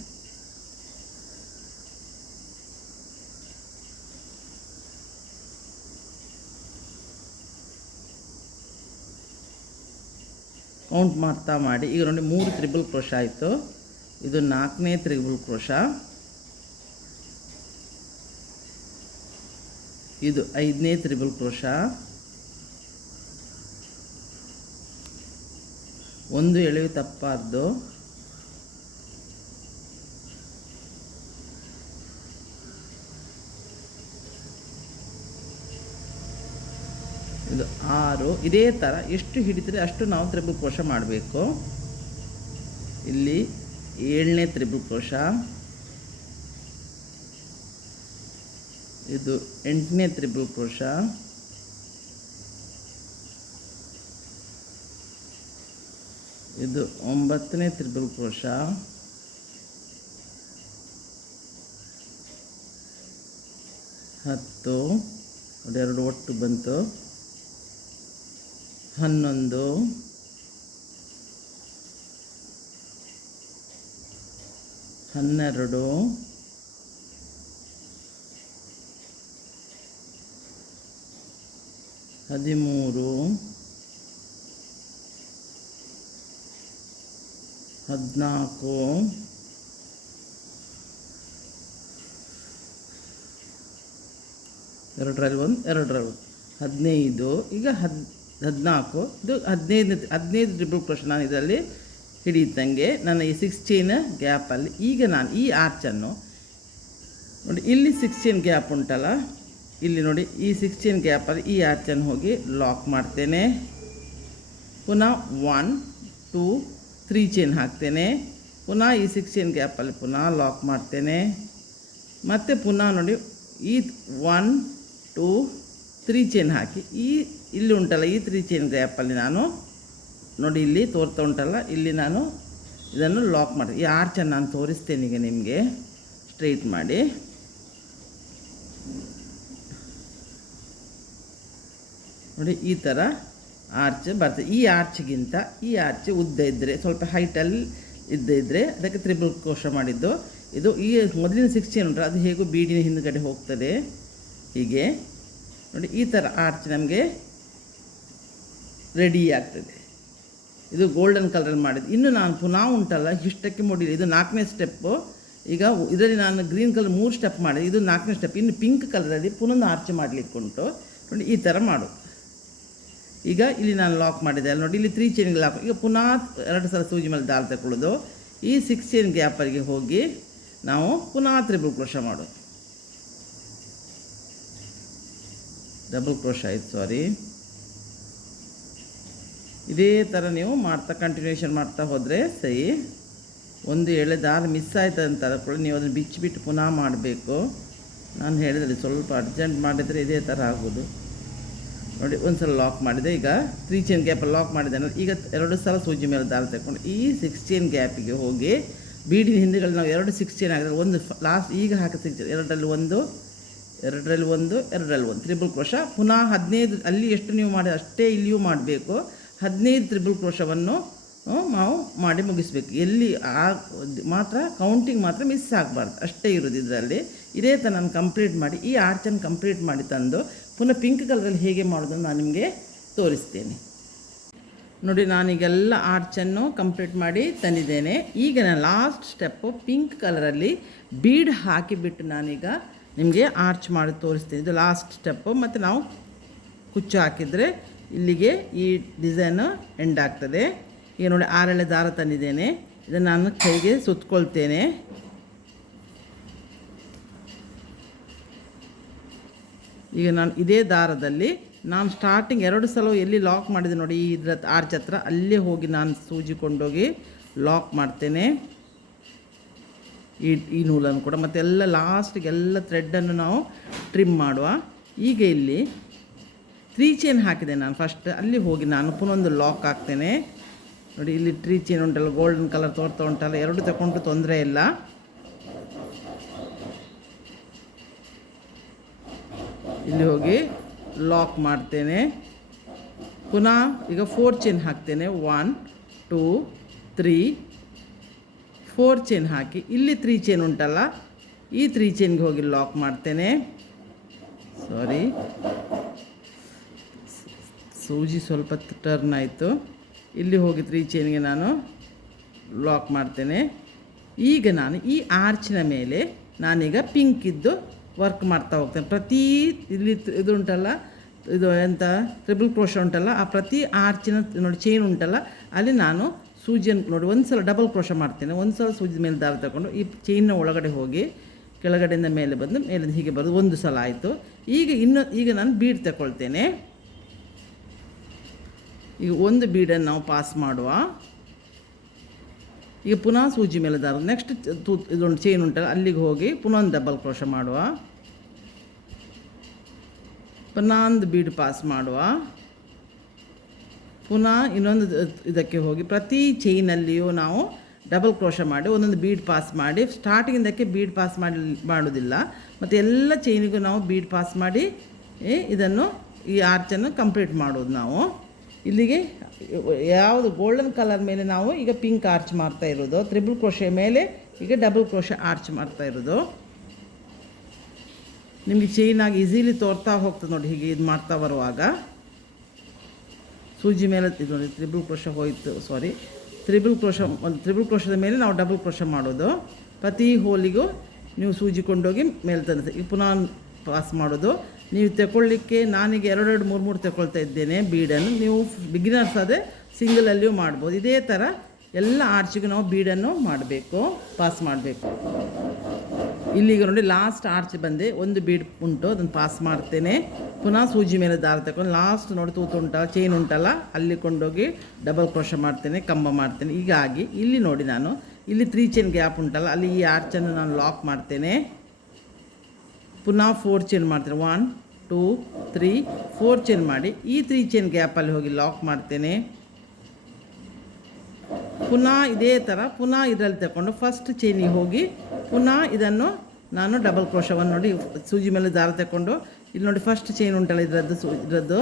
ಕೌಂಟ್ ಮಾಡ್ತಾ ಮಾಡಿ. ಈಗ ನೋಡಿ 3 ತ್ರಿಬಲ್ ಕ್ರೋಶ ಆಯಿತು. ಇದು 4ನೇ ತ್ರಿಬಲ್ ಕ್ರೋಶ, ಇದು 5ನೇ ತ್ರಿಬಲ್ ಕ್ರೋಶ, 1 ಎಳೆಯು ತಪ್ಪಾರ್ದು, ಇದು 6. ಇದೇ ಥರ ಎಷ್ಟು ಹಿಡಿತರೆ ಅಷ್ಟು ನಾವು ತ್ರಿಬಲ್ ಕ್ರೋಶ ಮಾಡಬೇಕು. ಇಲ್ಲಿ 7ನೇ ತ್ರಿಬಲ್ ಕ್ರೋಶ, ಇದು 8ನೇ ತ್ರಿಬಲ್ ಕ್ರೋಶ, ಇದು 9ನೇ ತ್ರಿಬಲ್ ಕ್ರೋಶ, 10 2 ಒಟ್ಟು ಬಂತು, 11 12 13 14 2ರಲ್ಲಿ 1 15. ಈಗ 14 ಇದು 15 ಟ್ರಿಬಲ್ ಕ್ರೋಶ ನಾನು ಇದರಲ್ಲಿ ಹಿಡಿಯುತ್ತಂಗೆ ನನ್ನ ಈ 6 ಚೈನ್ ಗ್ಯಾಪಲ್ಲಿ. ಈಗ ನಾನು ಈ ಆರ್ಚನ್ನು ನೋಡಿ, ಇಲ್ಲಿ 6 ಚೈನ್ ಗ್ಯಾಪ್ ಉಂಟಲ್ಲ, ಇಲ್ಲಿ ನೋಡಿ ಈ 6 ಚೈನ್ ಗ್ಯಾಪಲ್ಲಿ ಈ ಆರ್ಚನ್ನು ಹೋಗಿ ಲಾಕ್ ಮಾಡ್ತೇನೆ. ಪುನಃ 1 2 3 ಚೈನ್ ಹಾಕ್ತೇನೆ. ಪುನಃ ಈ 6 ಚೈನ್ ಗ್ಯಾಪಲ್ಲಿ ಪುನಃ ಲಾಕ್ ಮಾಡ್ತೇನೆ. ಮತ್ತು ಪುನಃ ನೋಡಿ ಈ 1 2 3 ಚೈನ್ ಹಾಕಿ ಇಲ್ಲಿ ಉಂಟಲ್ಲ ಈ 3 ಚೈನ್ ಗ್ಯಾಪಲ್ಲಿ ನಾನು ನೋಡಿ ಇಲ್ಲಿ ತೋರ್ತಾ ಉಂಟಲ್ಲ, ಇಲ್ಲಿ ನಾನು ಇದನ್ನು ಲಾಕ್ ಮಾಡಿ ಈ ಆರ್ಚನ್ನು ನಾನು ತೋರಿಸ್ತೇನೆ ಈಗ ನಿಮಗೆ ಸ್ಟ್ರೈಟ್ ಮಾಡಿ. ನೋಡಿ ಈ ಥರ ಆರ್ಚ್ ಬರ್ತದೆ. ಈ ಆರ್ಚ್ಗಿಂತ ಈ ಆರ್ಚ್ ಉದ್ದ ಇದ್ದರೆ, ಸ್ವಲ್ಪ ಹೈಟಲ್ಲಿ ಇದ್ದರೆ ಅದಕ್ಕೆ ತ್ರಿಬಲ್ ಕ್ರೋಶ ಮಾಡಿದ್ದು. ಇದು ಈ ಮೊದಲಿನ 6 ಚೈನ್ ಉಂಟು, ಅದು ಹೇಗೂ ಬೀಡಿನ ಹಿಂದುಗಡೆ ಹೋಗ್ತದೆ. ಹೀಗೆ ನೋಡಿ ಈ ಥರ ಆರ್ಚ್ ನಮಗೆ ರೆಡಿ ಆಗ್ತದೆ. ಇದು ಗೋಲ್ಡನ್ ಕಲರಲ್ಲಿ ಮಾಡಿದ್ದು. ಇನ್ನು ನಾನು ಪುನಃ ಉಂಟಲ್ಲ ಇಷ್ಟಕ್ಕೆ ಮೂಡಿಲ್ಲ, ಇದು 4ನೇ ಸ್ಟೆಪ್ಪು. ಈಗ ಇದರಲ್ಲಿ ನಾನು ಗ್ರೀನ್ ಕಲರ್ 3 ಸ್ಟೆಪ್ ಮಾಡಿದೆ, ಇದು 4ನೇ ಸ್ಟೆಪ್. ಇನ್ನು ಪಿಂಕ್ ಕಲರಲ್ಲಿ ಪುನಃ ಆರ್ಚ್ ಮಾಡಲಿಕ್ಕೆ ಉಂಟು. ನೋಡಿ ಈ ಥರ ಮಾಡು. ಈಗ ಇಲ್ಲಿ ನಾನು ಲಾಕ್ ಮಾಡಿದೆ ಅಲ್ಲ ನೋಡಿ, ಇಲ್ಲಿ 3 ಚೈನ್ಗೆ ಲಾಕ್. ಈಗ ಪುನಃ 2 ಸಲ ಸೂಜಿ ಮೇಲೆ ದಾರ ತಗೊಳ್ಳೋದು. ಈ 6 ಚೈನ್ ಗ್ಯಾಪರಿಗೆ ಹೋಗಿ ನಾವು ಪುನಃ ತ್ರಿಬಲ್ ಕ್ರೋಶ ಮಾಡೋದು. ಡಬಲ್ ಕ್ರೋಶ ಆಯಿತು, ಸಾರಿ. ಇದೇ ಥರ ನೀವು ಮಾಡ್ತಾ ಕಂಟಿನ್ಯೂಷನ್ ಮಾಡ್ತಾ ಹೋದರೆ ಸರಿ. ಒಂದು ಎಳೆ ದಾರ ಮಿಸ್ ಆಯ್ತು ಅಂತ ಕೂಡ ನೀವು ಅದನ್ನು ಬಿಚ್ಚಿಬಿಟ್ಟು ಪುನಃ ಮಾಡಬೇಕು. ನಾನು ಹೇಳಿದರೆ ಸ್ವಲ್ಪ ಅರ್ಜೆಂಟ್ ಮಾಡಿದರೆ ಇದೇ ಥರ ಆಗೋದು. ನೋಡಿ ಒಂದು ಸಲ ಲಾಕ್ ಮಾಡಿದೆ. ಈಗ 3 ಚೈನ್ ಗ್ಯಾಪಲ್ಲಿ ಲಾಕ್ ಮಾಡಿದೆ ಅಂದರೆ ಈಗ 2 ಸಲ ಸೂಜಿ ಮೇಲೆ ದಾರ ತಗೊಂಡು ಈ 6 ಚೈನ್ ಗ್ಯಾಪಿಗೆ ಹೋಗಿ ಬೀಡಿನ ಹಿಂದೆಗಳು ನಾವು 2 6 ಚೈನ್ ಆಗಿದ್ರೆ ಒಂದು ಲಾಸ್ಟ್ ಈಗ ಹಾಕಿ 6 ಚೈನ್, 2ರಲ್ಲಿ 1, 2ರಲ್ಲಿ 1, 2ರಲ್ಲಿ 1 ತ್ರಿಬಲ್ ಕ್ರೋಶ. ಪುನಃ 15 ಅಲ್ಲಿ ಎಷ್ಟು ನೀವು ಮಾಡಿ ಅಷ್ಟೇ ಇಲ್ಲಿಯೂ ಮಾಡಬೇಕು. 15 ತ್ರಿಬಲ್ ಕ್ರೋಶವನ್ನು ನಾವು ಮಾಡಿ ಮುಗಿಸ್ಬೇಕು. ಎಲ್ಲಿ ಮಾತ್ರ ಕೌಂಟಿಂಗ್ ಮಾತ್ರ ಮಿಸ್ ಆಗಬಾರ್ದು, ಅಷ್ಟೇ ಇರೋದು ಇದರಲ್ಲಿ. ಇದೇ ಥರ ನಾನು ಕಂಪ್ಲೀಟ್ ಮಾಡಿ ಈ ಆರ್ಚನ್ನು ಕಂಪ್ಲೀಟ್ ಮಾಡಿ ತಂದು ಪುನಃ ಪಿಂಕ್ ಕಲರಲ್ಲಿ ಹೇಗೆ ಮಾಡೋದನ್ನು ನಾನು ನಿಮಗೆ ತೋರಿಸ್ತೇನೆ. ನೋಡಿ ನಾನೀಗೆಲ್ಲ ಆರ್ಚನ್ನು ಕಂಪ್ಲೀಟ್ ಮಾಡಿ ತಂದಿದ್ದೇನೆ. ಈಗ ನಾನು ಲಾಸ್ಟ್ ಸ್ಟೆಪ್ಪು ಪಿಂಕ್ ಕಲರಲ್ಲಿ ಬೀಡ್ ಹಾಕಿಬಿಟ್ಟು ನಾನೀಗ ನಿಮಗೆ ಆರ್ಚ್ ಮಾಡಿ ತೋರಿಸ್ತೀನಿ. ಇದು ಲಾಸ್ಟ್ ಸ್ಟೆಪ್ಪು. ಮತ್ತು ನಾವು ಕುಚ್ಚು ಹಾಕಿದರೆ ಇಲ್ಲಿಗೆ ಈ ಡಿಸೈನು ಎಂಡ್ ಆಗ್ತದೆ. ಈಗ ನೋಡಿ 6 ಎಳೆ ದಾರ ತಂದಿದ್ದೇನೆ. ಇದನ್ನು ನಾನು ಕೈಗೆ ಸುತ್ಕೊಳ್ತೇನೆ. ಈಗ ನಾನು ಇದೇ ದಾರದಲ್ಲಿ ನಾನು ಸ್ಟಾರ್ಟಿಂಗ್ 2 ಸಲ ಎಲ್ಲಿ ಲಾಕ್ ಮಾಡಿದೆ ನೋಡಿ ಇದರ ಆರ್ಚ್ ಹತ್ರ, ಅಲ್ಲೇ ಹೋಗಿ ನಾನು ಸೂಜಿ ಕೊಂಡೋಗಿ ಲಾಕ್ ಮಾಡ್ತೇನೆ ಈ ನೂಲನ್ನು ಕೂಡ. ಮತ್ತು ಎಲ್ಲ ಲಾಸ್ಟಿಗೆ ಎಲ್ಲ ಥ್ರೆಡ್ಡನ್ನು ನಾವು ಟ್ರಿಮ್ ಮಾಡುವ. ಈಗ ಇಲ್ಲಿ 3 ಚೈನ್ ಹಾಕಿದೆ ನಾನು ಫಸ್ಟ್, ಅಲ್ಲಿ ಹೋಗಿ ನಾನು ಪುನಃ ಒಂದು ಲಾಕ್ ಹಾಕ್ತೇನೆ. ನೋಡಿ ಇಲ್ಲಿ 3 ಚೈನ್ ಉಂಟಲ್ಲ, ಗೋಲ್ಡನ್ ಕಲರ್ ತೋರ್ತಾ ಉಂಟಲ್ಲ, 2 ತಗೊಂಡು ತೊಂದರೆ ಇಲ್ಲ. ಇಲ್ಲಿ ಹೋಗಿ ಲಾಕ್ ಮಾಡ್ತೇನೆ. ಪುನಃ ಈಗ 4 ಚೈನ್ ಹಾಕ್ತೇನೆ. 1 2 3 4 ಚೈನ್ ಹಾಕಿ ಇಲ್ಲಿ 3 ಚೈನ್ ಉಂಟಲ್ಲ, ಈ 3 ಚೈನ್ಗೆ ಹೋಗಿ ಲಾಕ್ ಮಾಡ್ತೇನೆ. ಸಾರಿ, ಸೂಜಿ ಸ್ವಲ್ಪ ಟರ್ನ್ ಆಯಿತು. ಇಲ್ಲಿ ಹೋಗಿ 3 ಚೈನ್ಗೆ ನಾನು ಲಾಕ್ ಮಾಡ್ತೇನೆ. ಈಗ ನಾನು ಈ ಆರ್ಚಿನ ಮೇಲೆ ನಾನೀಗ ಪಿಂಕಿದ್ದು ವರ್ಕ್ ಮಾಡ್ತಾ ಹೋಗ್ತೇನೆ. ಪ್ರತಿ ಇಲ್ಲಿ ಇದು ಉಂಟಲ್ಲ, ಇದು ಎಂಥ ಟ್ರಿಬಲ್ ಕ್ರೋಶ ಉಂಟಲ್ಲ, ಆ ಪ್ರತಿ ಆರ್ಚಿನ ನೋಡಿ ಚೈನ್ ಉಂಟಲ್ಲ, ಅಲ್ಲಿ ನಾನು ಸೂಜಿಯನ್ನು ನೋಡಿ ಒಂದು ಸಲ ಡಬಲ್ ಕ್ರೋಶ ಮಾಡ್ತೇನೆ. ಒಂದು ಸಲ ಸೂಜಿ ಮೇಲೆ ದಾರ ತಗೊಂಡು ಈ ಚೈನ್ನ ಒಳಗಡೆ ಹೋಗಿ ಕೆಳಗಡೆಯಿಂದ ಮೇಲೆ ಬಂದು ಮೇಲಿಂದ ಹೀಗೆ ಬರೋದು. 1 ಸಲ ಆಯಿತು. ಈಗ ನಾನು ಬೀಡ್ ತಗೊಳ್ತೇನೆ. ಈಗ 1 ಬೀಡನ್ನು ನಾವು ಪಾಸ್ ಮಾಡುವ. ಈಗ ಪುನಃ ಸೂಜಿ ಮೇಲೆ ದಾರ, ನೆಕ್ಸ್ಟ್ ಇದೊಂದು ಚೈನ್ ಉಂಟಲ್ಲ, ಅಲ್ಲಿಗೆ ಹೋಗಿ ಪುನಃ ಒಂದು ಡಬಲ್ ಕ್ರೋಶ ಮಾಡುವ. ಪುನಃ ಒಂದು ಬೀಡ್ ಪಾಸ್ ಮಾಡುವ. ಪುನಃ ಇನ್ನೊಂದು ಇದಕ್ಕೆ ಹೋಗಿ ಪ್ರತಿ ಚೈನಲ್ಲಿಯೂ ನಾವು ಡಬಲ್ ಕ್ರೋಶ ಮಾಡಿ ಒಂದೊಂದು ಬೀಡ್ ಪಾಸ್ ಮಾಡಿ, ಸ್ಟಾರ್ಟಿಂಗಿಂದಕ್ಕೆ ಬೀಡ್ ಪಾಸ್ ಮಾಡೋದಿಲ್ಲ. ಮತ್ತು ಎಲ್ಲ ಚೈನಿಗೂ ನಾವು ಬೀಡ್ ಪಾಸ್ ಮಾಡಿ ಇದನ್ನು ಈ ಆರ್ಚನ್ನು ಕಂಪ್ಲೀಟ್ ಮಾಡೋದು ನಾವು. ಇಲ್ಲಿಗೆ ಯಾವುದು ಗೋಲ್ಡನ್ ಕಲರ್ ಮೇಲೆ ನಾವು ಈಗ ಪಿಂಕ್ ಆರ್ಚ್ ಮಾಡ್ತಾ ಇರೋದು, ತ್ರಿಬಲ್ ಕ್ರೋಶೆ ಮೇಲೆ ಈಗ ಡಬಲ್ ಕ್ರೋಶೆ ಆರ್ಚ್ ಮಾಡ್ತಾ ಇರೋದು. ನಿಮಗೆ ಚೈನಾಗಿ ಈಸಿಲಿ ತೋರ್ತಾ ಹೋಗ್ತದೆ ನೋಡಿ. ಹೀಗೆ ಇದು ಮಾಡ್ತಾ ಬರುವಾಗ ಸೂಜಿ ಮೇಲೆ ಇದು ನೋಡಿ ತ್ರಿಬಲ್ ಕ್ರೋಶ ಹೋಯಿತು, ಸಾರಿ ತ್ರಿಬಲ್ ಕ್ರೋಶದ ಮೇಲೆ ನಾವು ಡಬಲ್ ಕ್ರೋಶ ಮಾಡೋದು. ಪ್ರತಿ ಹೋಲಿಗೂ ನೀವು ಸೂಜಿ ಕೊಂಡೋಗಿ ಮೇಲೆ ತಂದು ಈಗ ಪುನಃ ಪಾಸ್ ಮಾಡೋದು. ನೀವು ತಗೊಳ್ಳಿಕ್ಕೆ ನಾನೀಗ 2 3 ತಗೊಳ್ತಾ ಇದ್ದೇನೆ ಬೀಡನ್ನು. ನೀವು ಬಿಗಿನರ್ಸ್ ಆದರೆ ಸಿಂಗಲಲ್ಲಿಯೂ ಮಾಡ್ಬೋದು. ಇದೇ ಥರ ಎಲ್ಲ ಆರ್ಚಿಗೂ ನಾವು ಬೀಡನ್ನು ಮಾಡಬೇಕು, ಪಾಸ್ ಮಾಡಬೇಕು. ಇಲ್ಲಿಗೆ ನೋಡಿ ಲಾಸ್ಟ್ ಆರ್ಚ್ ಬಂದೆ, 1 ಬೀಡ್ ಉಂಟು, ಅದನ್ನು ಪಾಸ್ ಮಾಡ್ತೇನೆ. ಪುನಃ ಸೂಜಿ ಮೇಲೆ ದಾರ ತಗೊಂಡು ಲಾಸ್ಟ್ ನೋಡಿ ತೂತು ಉಂಟಲ್ಲ, ಚೈನ್ ಉಂಟಲ್ಲ, ಅಲ್ಲಿ ಕೊಂಡೋಗಿ ಡಬಲ್ ಕ್ರೋಶ ಮಾಡ್ತೇನೆ, ಕಂಬ ಮಾಡ್ತೇನೆ. ಹೀಗಾಗಿ ಇಲ್ಲಿ ನೋಡಿ ನಾನು ಇಲ್ಲಿ 3 ಚೈನ್ ಗ್ಯಾಪ್ ಉಂಟಲ್ಲ, ಅಲ್ಲಿ ಈ ಆರ್ಚನ್ನು ನಾನು ಲಾಕ್ ಮಾಡ್ತೇನೆ. ಪುನಃ 4 ಚೈನ್ ಮಾಡ್ತೇನೆ. 1 2 3 4 ಚೈನ್ ಮಾಡಿ ಈ 3 ಚೈನ್ ಗ್ಯಾಪಲ್ಲಿ ಹೋಗಿ ಲಾಕ್ ಮಾಡ್ತೇನೆ. ಪುನಃ ಇದೇ ಥರ ಪುನಃ ಇದರಲ್ಲಿ ತಗೊಂಡು ಫಸ್ಟ್ ಚೈನಿಗೆ ಹೋಗಿ ಪುನಃ ಇದನ್ನು ನಾನು ಡಬಲ್ ಕ್ರೋಶವನ್ನು ನೋಡಿ ಸೂಜಿ ಮೇಲೆ ದಾರ ತಗೊಂಡು ಇಲ್ಲಿ ನೋಡಿ ಫಸ್ಟ್ ಚೈನ್ ಉಂಟಲ್ಲ ಇದರದ್ದು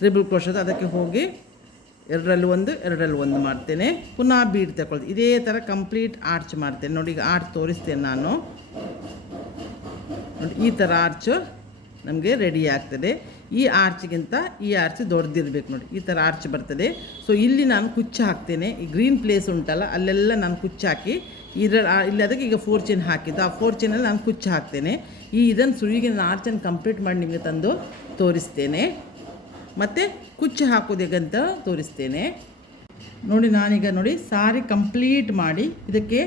ತ್ರಿಬಲ್ ಕ್ರೋಶದ ಅದಕ್ಕೆ ಹೋಗಿ ಎರಡರಲ್ಲಿ ಒಂದು ಮಾಡ್ತೇನೆ. ಪುನಃ ಬೀಡ್ ತಗೊಳ್ತೀನಿ. ಇದೇ ಥರ ಕಂಪ್ಲೀಟ್ ಆರ್ಚ್ ಮಾಡ್ತೇನೆ. ನೋಡಿ ಈಗ ಆರ್ಚ್ ತೋರಿಸ್ತೇನೆ ನಾನು. ನೋಡಿ ಈ ಥರ ಆರ್ಚ್ ನಮಗೆ ರೆಡಿ ಆಗ್ತದೆ. ಈ ಆರ್ಚ್ಗಿಂತ ಈ ಆರ್ಚ್ ದೊಡ್ಡದಿರಬೇಕು. ನೋಡಿ ಈ ಥರ ಆರ್ಚ್ ಬರ್ತದೆ. ಸೊ ಇಲ್ಲಿ ನಾನು ಕುಚ್ಚು ಹಾಕ್ತೇನೆ. ಈ ಗ್ರೀನ್ ಪ್ಲೇಸ್ ಉಂಟಲ್ಲ ಅಲ್ಲೆಲ್ಲ ನಾನು ಕುಚ್ಚು ಹಾಕಿ ಇಲ್ಲಿ ಅದಕ್ಕೆ ಈಗ 4 ಚೈನ್ ಹಾಕಿದ್ದು ಆ 4 ಚೈನಲ್ಲಿ ನಾನು ಕುಚ್ಚು ಹಾಕ್ತೇನೆ. ಇದನ್ನು ಸುಳಿಗೆ ನಾನು ಆರ್ಚನ್ನು ಕಂಪ್ಲೀಟ್ ಮಾಡಿ ನಿಮಗೆ ತಂದು ತೋರಿಸ್ತೇನೆ. ಮತ್ತು ಕುಚ್ಚು ಹಾಕೋದು ಹೇಗಂತ ತೋರಿಸ್ತೇನೆ. ನೋಡಿ ನಾನೀಗ ನೋಡಿ ಸಾರಿ ಕಂಪ್ಲೀಟ್ ಮಾಡಿ ಇದಕ್ಕೆ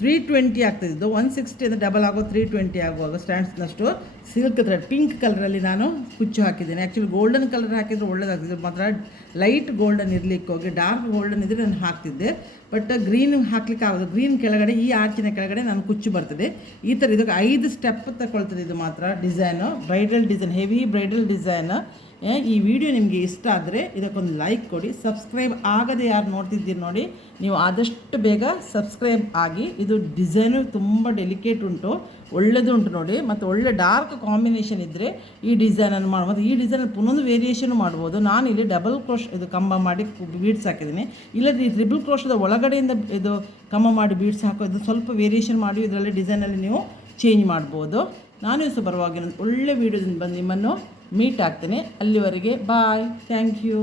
320 ಆಗ್ತದೆ. ಇದು 160 ಅಂದರೆ ಡಬಲ್ ಆಗೋ 320 ಆಗುವಾಗ ಸ್ಟ್ಯಾಂಡ್ಸ್ನಷ್ಟು ಸಿಲ್ಕ್ ಥ್ರೆಡ್ ಪಿಂಕ್ ಕಲರಲ್ಲಿ ನಾನು ಕುಚ್ಚು ಹಾಕಿದ್ದೇನೆ. ಆ್ಯಕ್ಚುಲಿ ಗೋಲ್ಡನ್ ಕಲರ್ ಹಾಕಿದರೆ ಒಳ್ಳೆಯದಾಗ್ತಿದೆ. ಮಾತ್ರ ಲೈಟ್ ಗೋಲ್ಡನ್ ಇರಲಿಕ್ಕೆ ಹೋಗಿ ಡಾರ್ಕ್ ಗೋಲ್ಡನ್ ಇದ್ದರೆ ನಾನು ಹಾಕ್ತಿದ್ದೆ. ಬಟ್ ಗ್ರೀನ್ ಹಾಕ್ಲಿಕ್ಕೆ ಆಗೋದು. ಗ್ರೀನ್ ಕೆಳಗಡೆ ಈ ಆರ್ಚಿನ ಕೆಳಗಡೆ ನಾನು ಕುಚ್ಚು ಬರ್ತದೆ. ಈ ಥರ ಇದಕ್ಕೆ 5 ಸ್ಟೆಪ್ ತಗೊಳ್ತದೆ. ಇದು ಮಾತ್ರ design bridal design, heavy bridal design. ಈ ವಿಡಿಯೋ ನಿಮಗೆ ಇಷ್ಟ ಆದರೆ ಇದಕ್ಕೊಂದು ಲೈಕ್ ಕೊಡಿ. ಸಬ್ಸ್ಕ್ರೈಬ್ ಆಗದೆ ಯಾರು ನೋಡ್ತಿದ್ದೀರಿ ನೋಡಿ, ನೀವು ಆದಷ್ಟು ಬೇಗ ಸಬ್ಸ್ಕ್ರೈಬ್ ಆಗಿ. ಇದು ಡಿಸೈನು ತುಂಬ ಡೆಲಿಕೇಟ್ ಉಂಟು, ಒಳ್ಳೆಯದು ಉಂಟು ನೋಡಿ. ಮತ್ತು ಒಳ್ಳೆ ಡಾರ್ಕ್ ಕಾಂಬಿನೇಷನ್ ಇದ್ದರೆ ಈ ಡಿಸೈನನ್ನು ಮಾಡ್ಬೋದು. ಈ ಡಿಸೈನಲ್ಲಿ ಪುನೊಂದು ವೇರಿಯೇಷನ್ ಮಾಡ್ಬೋದು. ನಾನು ಇಲ್ಲಿ ಡಬಲ್ ಕ್ರೋಶ್ ಇದು ಕಂಬ ಮಾಡಿ ಬೀಡ್ಸ್ ಹಾಕಿದ್ದೀನಿ. ಇಲ್ಲದ್ರೆ ಈ ಟ್ರಿಬಲ್ ಕ್ರೋಶದ ಒಳಗಡೆಯಿಂದ ಇದು ಕಂಬ ಮಾಡಿ ಬೀಡ್ಸ್ ಹಾಕೋದು ಸ್ವಲ್ಪ ವೇರಿಯೇಷನ್ ಮಾಡಿ ಇದರಲ್ಲಿ ಡಿಸೈನಲ್ಲಿ ನೀವು ಚೇಂಜ್ ಮಾಡ್ಬೋದು. ನಾನು ಸಹ ಬರುವಾಗ ಒಳ್ಳೆ ವೀಡಿಯೋದಿಂದ ಬಂದು ನಿಮ್ಮನ್ನು ಮೀಟ್ ಆಗ್ತೇನೆ. ಅಲ್ಲಿವರೆಗೆ ಬಾಯ್, ಥ್ಯಾಂಕ್ ಯು.